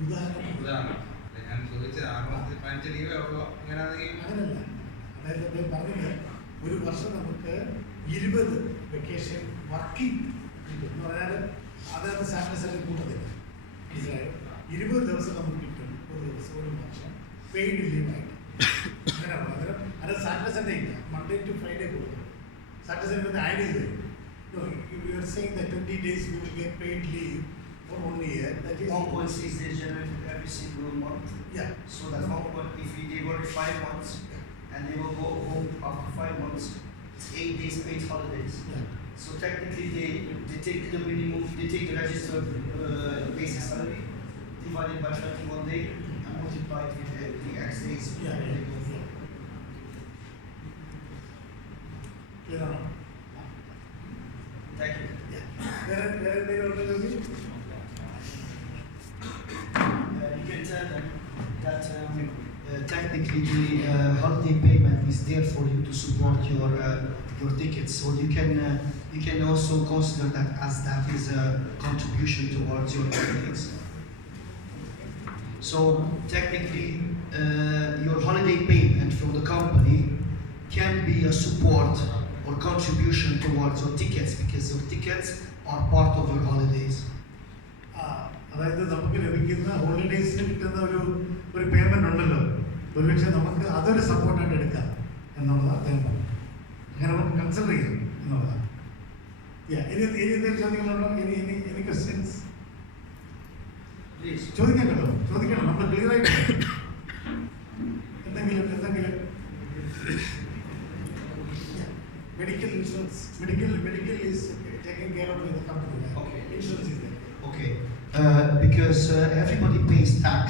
ഉദാഹരണം ഞാൻ ചോദിച്ചത് 6 മാസത്തിൽ 15 ലീവേ ഉള്ളൂ. അങ്ങനെയാണെങ്കിൽ അങ്ങനല്ല. അതായത് അദ്ദേഹം പറഞ്ഞത് 1 വർഷം നമുക്ക് 20 വെക്കേഷൻ വർക്കിംഗ് കിട്ടും എന്ന് പറഞ്ഞാൽ അതായത് സാറ്റർഡേ കൂട്ടത്തില്ല. മനസ്സിലായോ? 20 ദിവസം നമുക്ക് കിട്ടും, 1 ദിവസം 1 വർഷം പെയ്ഡ് ലീവായിട്ട്. അങ്ങനെയാണ് അന്നേരം അത് സാറ്റർഡേ സൺഡേ ഇല്ല, മൺഡേ ടു ഫ്രൈഡേ കൊടുക്കും. സാറ്റർഡേ സൺഡേ ആഡ് ചെയ്ത് തരും. No, you are saying that 20 days you will get paid leave for 1 year. That is 1.6 days generated every single month. Yeah. So that if they work 5 months and they will go home after 5 months, it's 8 days paid holidays. Yeah. So technically they take the minimum, they take the registered basic salary divided by 21 days and multiply it with the X days. Yeah. Clear or not? Thank you. Yeah. Where You can tell them that technically the holiday payment is there for you to support your tickets. So you can also consider that is a contribution towards your tickets. So technically, your holiday payment from the company can be a support or contribution towards your tickets, because your tickets are part of your holidays. അതായത് നമുക്ക് ലഭിക്കുന്ന ഹോളിഡേയ്സിന് കിട്ടുന്ന ഒരു payment ഉണ്ടല്ലോ, ഒരുപക്ഷെ നമുക്ക് അതൊരു സപ്പോർട്ടായിട്ട് എടുക്കാം എന്നുള്ളത് അദ്ദേഹം പറഞ്ഞു. അങ്ങനെ നമുക്ക് കൺസിഡർ ചെയ്യാം എന്നുള്ളതാണ്. ഇനി എന്തെങ്കിലും ചോദ്യങ്ങളുണ്ടോ? ഇനി ക്വസ്റ്റ്യൻസ് ചോദിക്കണ്ടല്ലോ, ചോദിക്കണം. നമ്മൾ ക്ലിയർ ആയിട്ട് എന്തെങ്കിലും medical insurance, medical is taken care of by the company. Okay. Insurance is there. Okay. Because everybody pays tax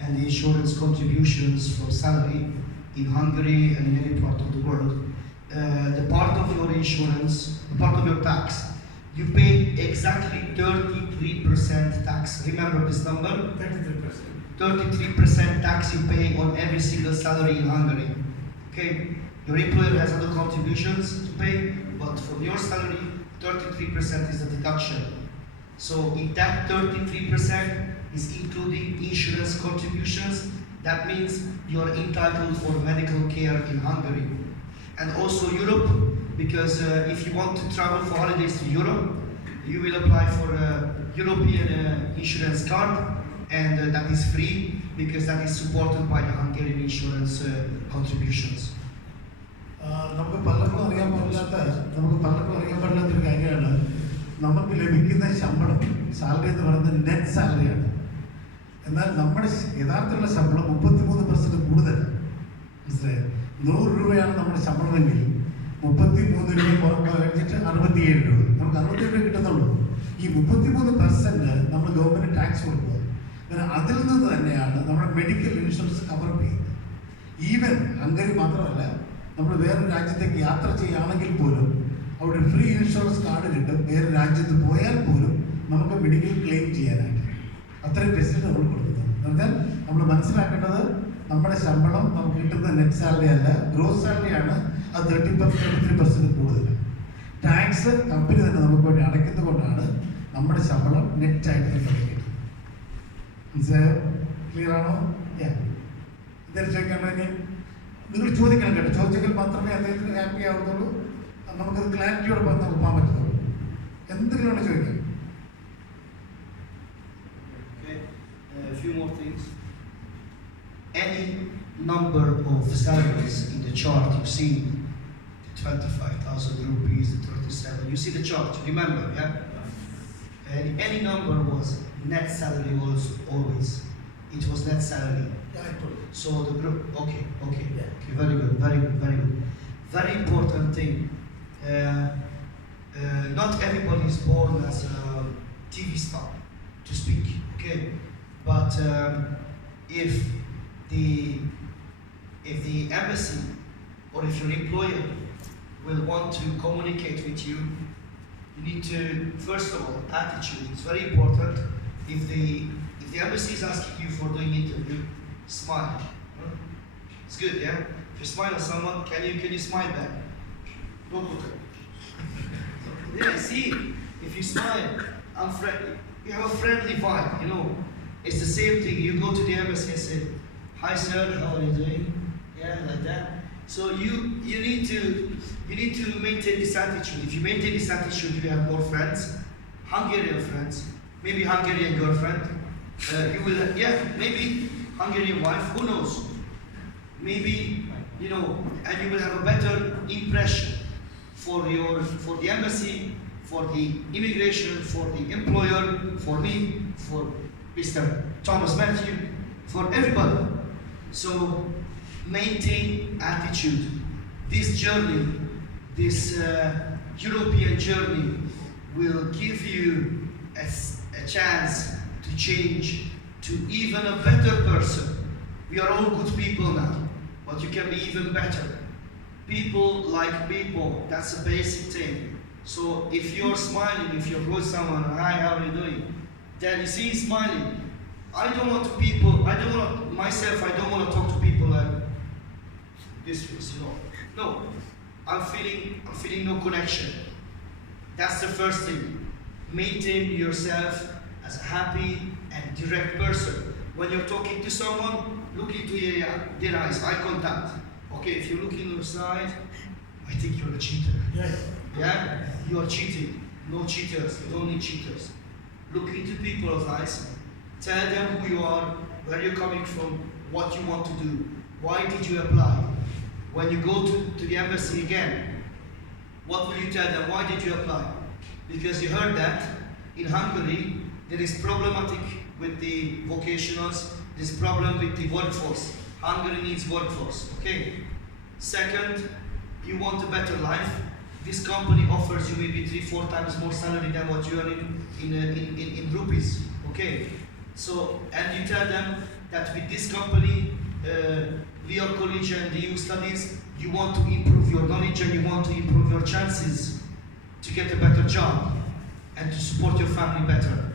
and the insurance contributions from salary in Hungary and in any part of the world. the part of your insurance, the part of your tax, you pay exactly 33% tax. Remember this number? 33%. 33% tax you pay on every single salary in Hungary. Okay? Your employer has other contributions to pay, but for your salary, 33% is the deduction. So if that 33% is including insurance contributions, that means you're entitled for medical care in Hungary. And also Europe, because if you want to travel for holidays to Europe, you will apply for a European insurance card, and that is free because that is supported by the Hungarian insurance contributions. നമുക്ക് പലർക്കും അറിയാൻ പാടില്ലാത്തൊരു കാര്യമാണ് നമുക്ക് ലഭിക്കുന്ന ശമ്പളം, salary എന്ന് പറയുന്നത് net സാലറിയാണ്. എന്നാൽ നമ്മുടെ യഥാർത്ഥത്തിലുള്ള ശമ്പളം 33% കൂടുതൽ. മനസ്സിലായോ? 100 രൂപയാണ് നമ്മുടെ ശമ്പളമെങ്കിൽ 33 രൂപ കഴിച്ചിട്ട് 67 രൂപ, നമുക്ക് 67 രൂപ കിട്ടുന്നുള്ളൂ. ഈ 33% നമ്മൾ ഗവൺമെൻറ് ടാക്സ് കൊടുക്കുക. പിന്നെ അതിൽ നിന്ന് തന്നെയാണ് നമ്മുടെ മെഡിക്കൽ ഇൻഷുറൻസ് കവർ ചെയ്യുന്നത്. ഈവൻ ഹംഗറി മാത്രമല്ല, നമ്മൾ വേറൊരു രാജ്യത്തേക്ക് യാത്ര ചെയ്യുകയാണെങ്കിൽ പോലും അവിടെ ഫ്രീ ഇൻഷുറൻസ് കാർഡ് കിട്ടും. വേറെ രാജ്യത്ത് പോയാൽ പോലും നമുക്ക് മെഡിക്കൽ ക്ലെയിം ചെയ്യാനായിട്ട് അത്രയും ഫെസിലിറ്റി നമ്മൾ കൊടുക്കുന്നത്. എന്ന് പറഞ്ഞാൽ നമ്മൾ മനസ്സിലാക്കേണ്ടത് നമ്മുടെ ശമ്പളം നമുക്ക് കിട്ടുന്ന നെറ്റ് സാലറി അല്ല, ഗ്രോസ് സാലറിയാണ്. അത് 33% കൂടുതൽ. ടാക്സ് കമ്പനി തന്നെ നമുക്ക് വേണ്ടി അടയ്ക്കുന്നത് കൊണ്ടാണ് നമ്മുടെ ശമ്പളം നെറ്റായിട്ട് കിട്ടുന്നത്. മനസ്സിലായോ? ക്ലിയർ ആണോ? എന്തായാലും ചോദിക്കണമെങ്കിൽ നിങ്ങൾ ചോദിക്കണം കേട്ടോ. ചോദിച്ചെങ്കിൽ മാത്രമേ അദ്ദേഹത്തിന് ഹാപ്പി ആവുന്നുള്ളൂ. നമുക്കത് ക്ലാരിറ്റിയോടെ നമുക്ക് പോകാൻ പറ്റുള്ളൂ. എന്തെങ്കിലും ചോദിക്കാം. A few more things. Any number of salaries in the chart you see, the 25,000 rupees, the 37, you see the chart, remember, yeah? Any number was net salary was always. It was net salary. Yeah, I told you. So the group, okay, Yeah. very good, very good, very good. Very important thing. Not everybody is born as a TV star to speak, okay? But if the embassy or if your employer will want to communicate with you, you need to, first of all, attitude. It's very important. If the embassy is asking you for doing interview, smile. It's good, yeah? If you smile at someone, can you smile back? Don't look at me. Yeah, see, if you smile, I'm friendly. You have a friendly vibe, you know. It's the same thing. You go to the embassy and say, "Hi, sir. How are you doing?" Yeah, like that. So you need to maintain this attitude. If you maintain this attitude, you have more friends, Hungarian friends, maybe Hungarian girlfriend. You will, maybe Hungarian wife. Who knows? Maybe and you will have a better impression for the embassy, for the immigration, for the employer, for me, for Mr. Thomas Matthew, for everybody. So maintain attitude. This journey, this European journey will give you a chance to change to even a better person. We are all good people now, but you can be even better. People like people, that's a basic thing. So if you're smiling, if you approach someone, "Hi, how are you doing?" Then you see smiling. I don't want to talk to people like this face, No, I'm feeling no connection. That's the first thing. Maintain yourself as a happy and direct person. When you're talking to someone, look into their eyes, eye contact. Okay, if you look in your side, I think you're a cheater. Yeah? You are cheating. No cheaters. You don't need cheaters. Look into people's eyes. Tell them who you are, where you're coming from, what you want to do. Why did you apply? When you go to the embassy again, what will you tell them? Why did you apply? Because you heard that in Hungary, there is problematic with the vocationals, there's problem with the workforce. Hungary needs workforce, okay? Second, you want a better life. This company offers you maybe 3-4 times more salary than what you earn in rupees, okay? So, and you tell them that with this company, Leo College and the EU studies, you want to improve your knowledge and you want to improve your chances to get a better job and to support your family better.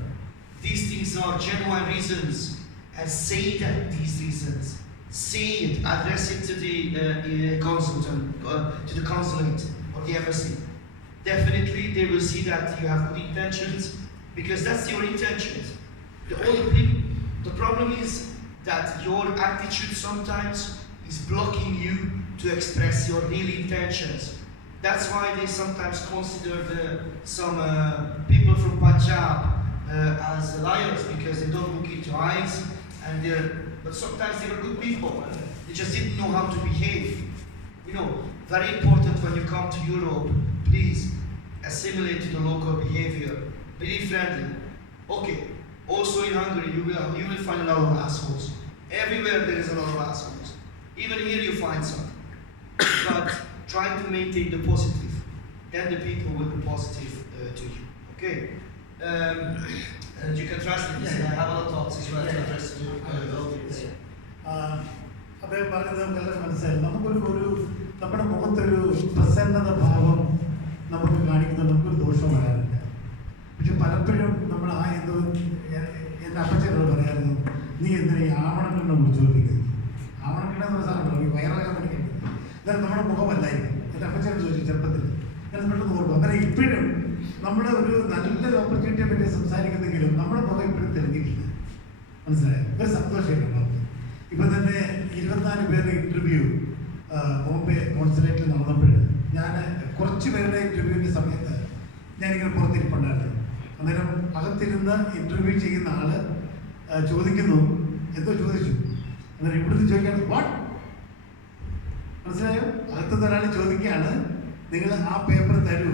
These things are genuine reasons, and say that these reasons. Say it, address it to the consultant, to the consulate or the embassy. Definitely they will see that you have good intentions, because that's your intentions. The problem is that your attitude sometimes is blocking you to express your real intentions. That's why they sometimes consider some people from Punjab as liars, because they don't look into eyes, but sometimes they were good people. They just didn't know how to behave. You know, very important when you come to Europe, please assimilate to the local behavior. Be friendly. Okay. Also in Hungary, you will find a lot of assholes. Everywhere there is a lot of assholes. Even here you find some. But try to maintain the positive. Then the people will be positive to you. Okay? And you can translate this. I have other thoughts as well to address the audience. അദ്ദേഹം പറയുന്നത് വളരെ മനസ്സിലായി. നമ്മുടെ മുഖത്തൊരു പ്രസന്നത ഭാവം നമുക്ക് കാണിക്കുന്നത് നമുക്കൊരു ദോഷം വരാറില്ല. പക്ഷെ പലപ്പോഴും നമ്മൾ എൻ്റെ അപ്പച്ചനോട് പറയായിരുന്നു, നീ എന്തിനാ ഈ ആവണക്കെണ്ണ ചോദിക്കുന്നത്? ആവണക്കെണ്ണ എന്ന സാധനം ഈ വയറിളകാൻ പഠിക്കുന്നത് എന്നാലും നമ്മുടെ മുഖമല്ലായിരിക്കും. എൻ്റെ അപ്പച്ചനോട് ചോദിച്ചു ചെറുപ്പത്തിൽ. ഞാൻ പെട്ടെന്ന് ഓർക്കും. അന്നേരം ഇപ്പോഴും നമ്മൾ ഒരു നല്ലൊരു ഓപ്പർച്യൂണിറ്റിയെ പറ്റി സംസാരിക്കുന്നെങ്കിലും നമ്മുടെ മുഖം ഇപ്പോഴും തെളിഞ്ഞിട്ടില്ല. മനസ്സിലായോ? ഒരു സന്തോഷമില്ല നമുക്ക്. ഇപ്പം തന്നെ 24 പേരുടെ ഇൻ്റർവ്യൂ ബോംബെ കോൺസുലേറ്റിൽ നടന്നപ്പോൾ ഞാൻ കുറച്ച് പേരുടെ ഇൻ്റർവ്യൂവിൻ്റെ സമയത്ത് ഞാനിങ്ങനെ പുറത്തിരിപ്പുണ്ടായിരുന്നു. അന്നേരം അകത്തിരുന്ന് ഇൻ്റർവ്യൂ ചെയ്യുന്ന ആള് ചോദിക്കുന്നു, എന്തോ ചോദിച്ചു. അന്നേരം ഇവിടുന്ന് ചോദിക്കുകയാണ്, വാട്ട്? മനസ്സിലായോ? അകത്തുനിന്ന് ഒരാൾ ചോദിക്കുകയാണ്, നിങ്ങൾ ആ പേപ്പർ തരൂ,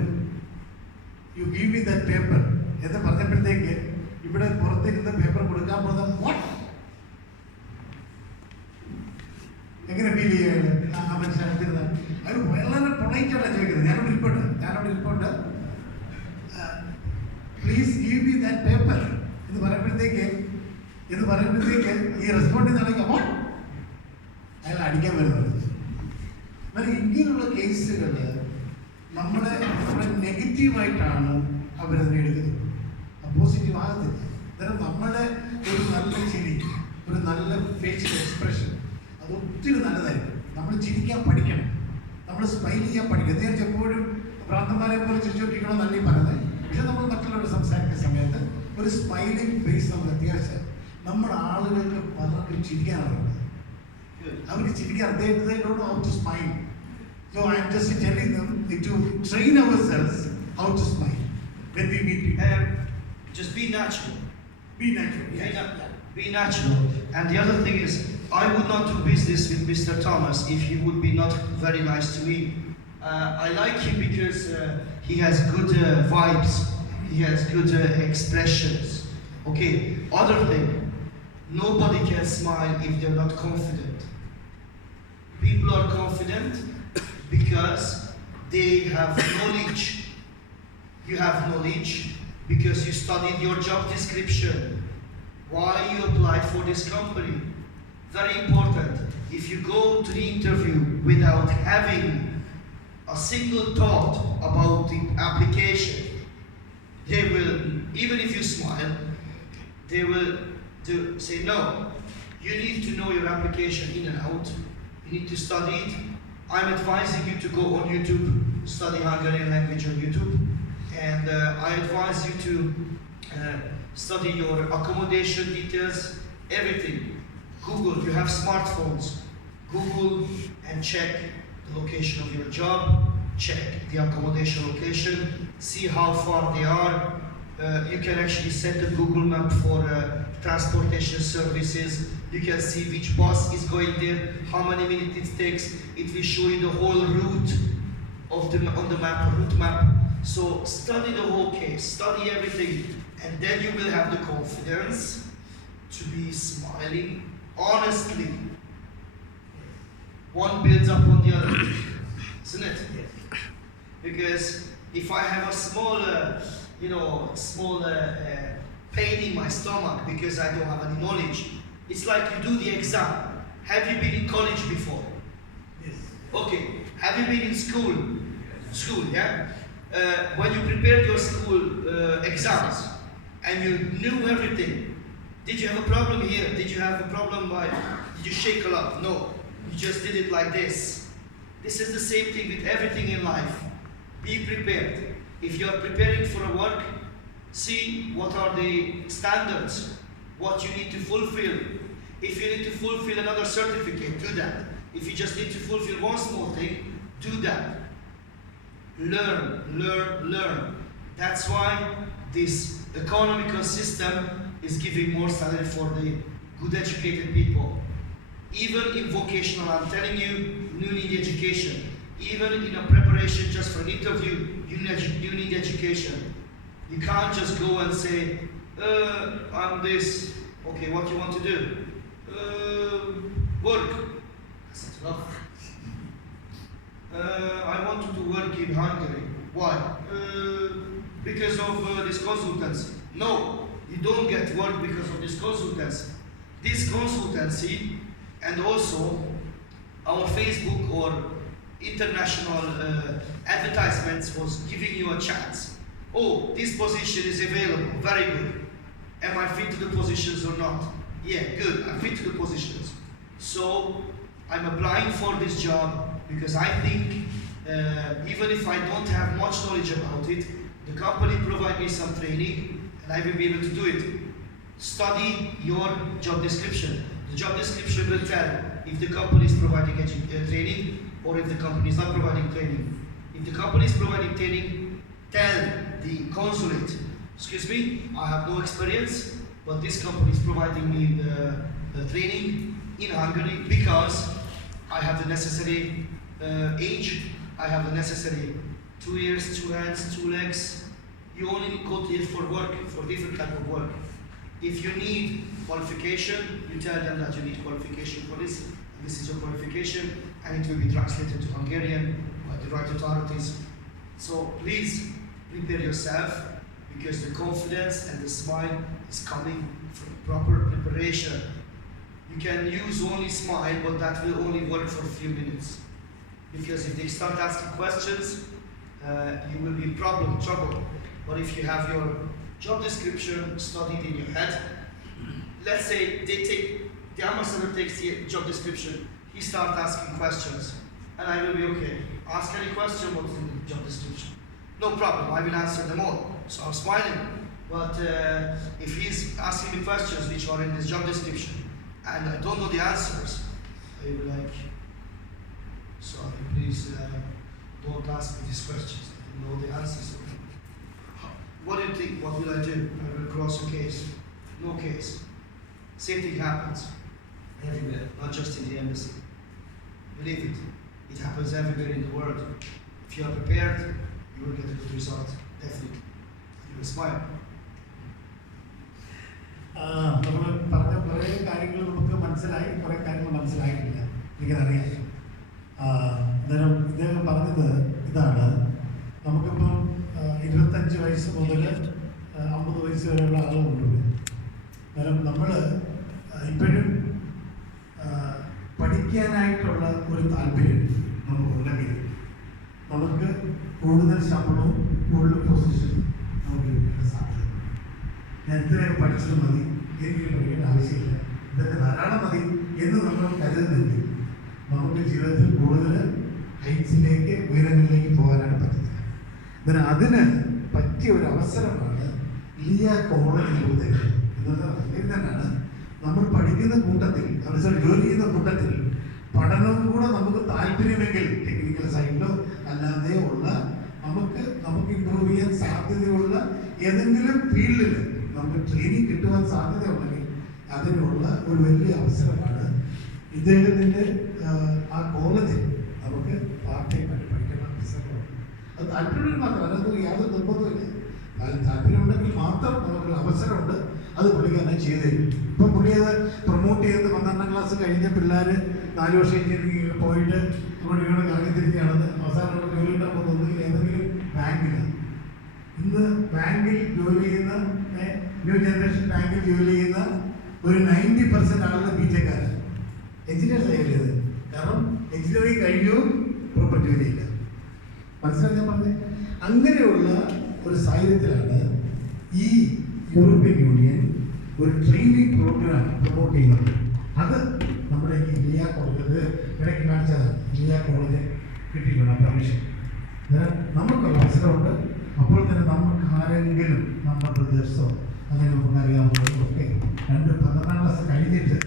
you give me that paper എന്ന് പറഞ്ഞപ്പോഴത്തേക്ക് ഇവിടെ പുറത്തിരുന്ന് പേപ്പർ കൊടുക്കാൻ പോകുന്ന വാട്ട്? എങ്ങനെ ഫീൽ ചെയ്യുകയാണ് ആ മനുഷ്യനാണ്? അത് വളരെ പൊളൈറ്റാണ് ചോദിക്കുന്നത്. ഞാനവിടെ ഇരിപ്പുണ്ട്, please give me that paper എന്ന് പറയുമ്പോഴത്തേക്ക് ഈ റെസ്പോണ്ട് ചെയ്യുന്ന വാട്ട്? അയാൾ അടിക്കാൻ വരുന്നത്. എന്നാൽ ഇങ്ങനെയുള്ള കേസുകൾ നമ്മുടെ നെഗറ്റീവായിട്ടാണ് അവരതിനെ എടുക്കുന്നത്. പോസിറ്റീവ് ആകത്തില്ല. അന്നേരം നമ്മുടെ ഒരു നല്ല ചിരി, ഒരു നല്ല ഫേഷ്യൽ എക്സ്പ്രഷൻ അത് ഒത്തിരി നല്ലതായിരിക്കും. നമ്മൾ ചിരിക്കാൻ പഠിക്കണം, നമ്മൾ സ്മൈൽ ചെയ്യാൻ പഠിക്കണം. തീർച്ചയായും എപ്പോഴും ഭ്രാന്തന്മാരെ പോലെ ചിരിച്ചോണ്ടിരിക്കണം നല്ല പറയുന്നത്. പക്ഷെ നമ്മൾ മറ്റുള്ളവർ സംസാരിക്കുന്ന സമയത്ത് ഒരു സ്മൈലിംഗ് ഫേസ് നമുക്ക് അത്യാവശ്യം. നമ്മുടെ ആളുകൾക്ക് പലർക്കും ചിരിക്കാറുണ്ട്. അവർക്ക് ചിരിക്കാൻ അദ്ദേഹം how to smile. So I am just telling them to train ourselves how to smile when we meet people. Just be natural. Be natural. Yes. Be natural. And the other thing is, I would not do business with Mr. Thomas if he would be not very nice to me. I like him because he has good vibes. He has good expressions. Okay. Other thing, nobody can smile if they're not confident. People are confident because they have knowledge. You have knowledge because you studied your job description. Why you applied for this company? Very important. If you go to the interview without having a single thought about the application, they will, even if you smile, they will say no. You need to know your application in and out. You need to study it. I'm advising you to go on YouTube, study Hungarian language on YouTube, and I advise you to study your accommodation details, everything. Google, you have smartphones. Google and check the location of your job, check the accommodation location, see how far they are. You can actually set a Google map for transportation services. You can see which bus is going there, how many minutes it takes. It will show you the whole route on the map, route map. So study the whole case, study everything, and then you will have the confidence to be smiling honestly. One builds up on the other, isn't it? Yes. Because if I have a small pain in my stomach because I don't have any knowledge, it's like you do the exam. Have you been in college before? Yes. Okay, have you been in school? School, yeah? When you prepared your school exams and you knew everything, did you have a problem here? Did you have a problem did you shake a lot? No, you just did it like this. This is the same thing with everything in life. Be prepared. If you are preparing for a work, see what are the standards, what you need to fulfill. If you need to fulfill another certificate, do that. If you just need to fulfill one small thing, do that. Learn, learn, learn. That's why this economical system is giving more salary for the good educated people. Even in vocational, I'm telling you, you need education. Even in a preparation just for an interview, you need education. You can't just go and say, I'm this. Okay, what do you want to do? Work. That's tough. I wanted to work in Hungary. Why? Because of this consultancy. No, you don't get work because of this consultancy. This consultancy and also our Facebook or international advertisements was giving you a chance. Oh, this position is available, very good. Am I fit to the positions or not? Yeah, good, I'm fit to the positions. So I'm applying for this job because I think even if I don't have much knowledge about it, the company provide me some training and I will be able to do it. Study your job description. The job description will tell if the company is providing training or if the company is not providing training. If the company is providing training, tell the consulate, excuse me, I have no experience, but this company is providing me the training in Hungary because I have the necessary age, I have the necessary 2 ears, 2 hands, 2 legs. You only go to it for work, for different type of work. If you need qualification, you tell them that you need qualification for this. This is your qualification, and it will be translated to Hungarian by the right authorities. So please prepare yourself, because the confidence and the smile is coming from proper preparation. You can use only smile, but that will only work for a few minutes. Because if they start asking questions, you will be in trouble. But if you have your job description studied in your head, let's say the ambassador takes the job description, he starts asking questions, and I will be okay. Ask any question, what's in the job description? No problem, I will answer them all. So I'm smiling. But if he's asking me questions which are in this job description, and I don't know the answers, I will be like, sorry, please don't ask me these questions. I don't know the answers. What do you think? What will I do? I will cross a case. No case. Same thing happens everywhere, not just in the embassy. Believe it. It happens everywhere in the world. If you are prepared, you will get a good result. Definitely. You will smile. നമ്മൾ പറഞ്ഞ കുറേ കാര്യങ്ങൾ നമുക്ക് മനസ്സിലായി, കുറേ കാര്യങ്ങൾ മനസ്സിലായിട്ടില്ല, എനിക്കതറിയാം. അന്നേരം ഇദ്ദേഹം പറഞ്ഞത് ഇതാണ്, നമുക്കിപ്പം 25 വയസ്സ് മുതൽ 50 വയസ്സ് വരെയുള്ള ആളുകളുണ്ട്. അന്നേരം നമ്മൾ ഇപ്പോഴും പഠിക്കാനായിട്ടുള്ള ഒരു താല്പര്യം നമുക്കുണ്ടെങ്കിൽ നമുക്ക് കൂടുതൽ ശമ്പളവും കൂടുതൽ പൊസിഷനും നമുക്ക് കിട്ടാൻ സാധ്യത. ഞാൻ ഇത്രയൊക്കെ പഠിച്ചത് മതി, എനിക്ക് പഠിക്കേണ്ട ആവശ്യമില്ല, ഇതൊക്കെ ധാരാളം മതി എന്ന് നമ്മൾ കരുതുന്നെങ്കിൽ നമുക്ക് ജീവിതത്തിൽ കൂടുതൽ ഹൈറ്റ്സിലേക്ക്, ഉയരങ്ങളിലേക്ക് പോകാനാണ് പറ്റുന്നത്. എന്നാൽ അതിന് പറ്റിയ ഒരു അവസരമാണ് ലിയ കോളേജ് രൂപതയിൽ തന്നെയാണ്. നമ്മൾ പഠിക്കുന്ന കൂട്ടത്തിൽ, ജോലി ചെയ്യുന്ന കൂട്ടത്തിൽ പഠനം കൂടെ നമുക്ക് താല്പര്യമെങ്കിൽ ടെക്നിക്കൽ സൈഡിലോ അല്ലാതെ ഉള്ള നമുക്ക് ഇമ്പ്രൂവ് ചെയ്യാൻ സാധ്യതയുള്ള ഏതെങ്കിലും ഫീൽഡിൽ നമുക്ക് ട്രെയിനിങ് കിട്ടുവാൻ സാധ്യതയുണ്ടെങ്കിൽ അതിനുള്ള ഒരു വലിയ അവസരമാണ് ഇദ്ദേഹത്തിൻ്റെ ആ കോളേജിൽ നമുക്ക് പാർട്ട് ടൈമായിട്ട് പഠിക്കുന്ന അവസരമുണ്ട്. അത് താല്പര്യം മാത്രം, അതിനകത്ത് യാതൊരു നിർബന്ധമില്ല. അത് താല്പര്യമുണ്ടെങ്കിൽ മാത്രം നമുക്കുള്ള അവസരമുണ്ട്. അത് പുള്ളിക്കാരനെ ചെയ്ത് തരും. ഇപ്പം പുള്ളിയത് പ്രൊമോട്ട് ചെയ്ത് 12ാം ക്ലാസ് കഴിഞ്ഞ പിള്ളേർ 4 വർഷം എഞ്ചിനീയറിംഗ് പോയിട്ട് ഇവിടെ കറങ്ങിത്തിരിക്കുകയാണെന്ന് അവസാനം ജോലി ഉണ്ടാൻ പോകുന്നെങ്കിൽ ഏതെങ്കിലും ബാങ്കിലാണ്. ഇന്ന് ബാങ്കിൽ ജോലി ചെയ്യുന്ന, ന്യൂ ജനറേഷൻ ബാങ്കിൽ ജോലി ചെയ്യുന്ന ഒരു 90% ആളുകൾ ബിടെക്കാരാണ്, എഞ്ചിനീയേഴ്സ് ആയത്. കാരണം എഞ്ചിനീയറിംഗ് കഴിഞ്ഞു പ്രോപ്പർ ജോലിയില്ല. മനസ്സിലായി ഞാൻ പറഞ്ഞത്? അങ്ങനെയുള്ള ഒരു സാഹചര്യത്തിലാണ് ഈ യൂറോപ്യൻ യൂണിയൻ ഒരു ട്രെയിനിങ് പ്രോഗ്രാം പ്രൊമോട്ട് ചെയ്യുന്നത്. അത് നമ്മുടെ ഈ ലിയ കോളേജ് ഇടയ്ക്ക് കാണിച്ചതാണ്. ലിയ കോളേജ് കിട്ടിയിട്ടുണ്ട് പെർമിഷൻ. നമുക്കുള്ള അവസരമുണ്ട്. അപ്പോൾ തന്നെ നമുക്ക് ആരെങ്കിലും നമ്മുടെ പ്രദേശത്തോ അങ്ങനെ നമുക്കറിയാവുന്നതൊക്കെ 2 12ാം ക്ലാസ് കഴിഞ്ഞിട്ട്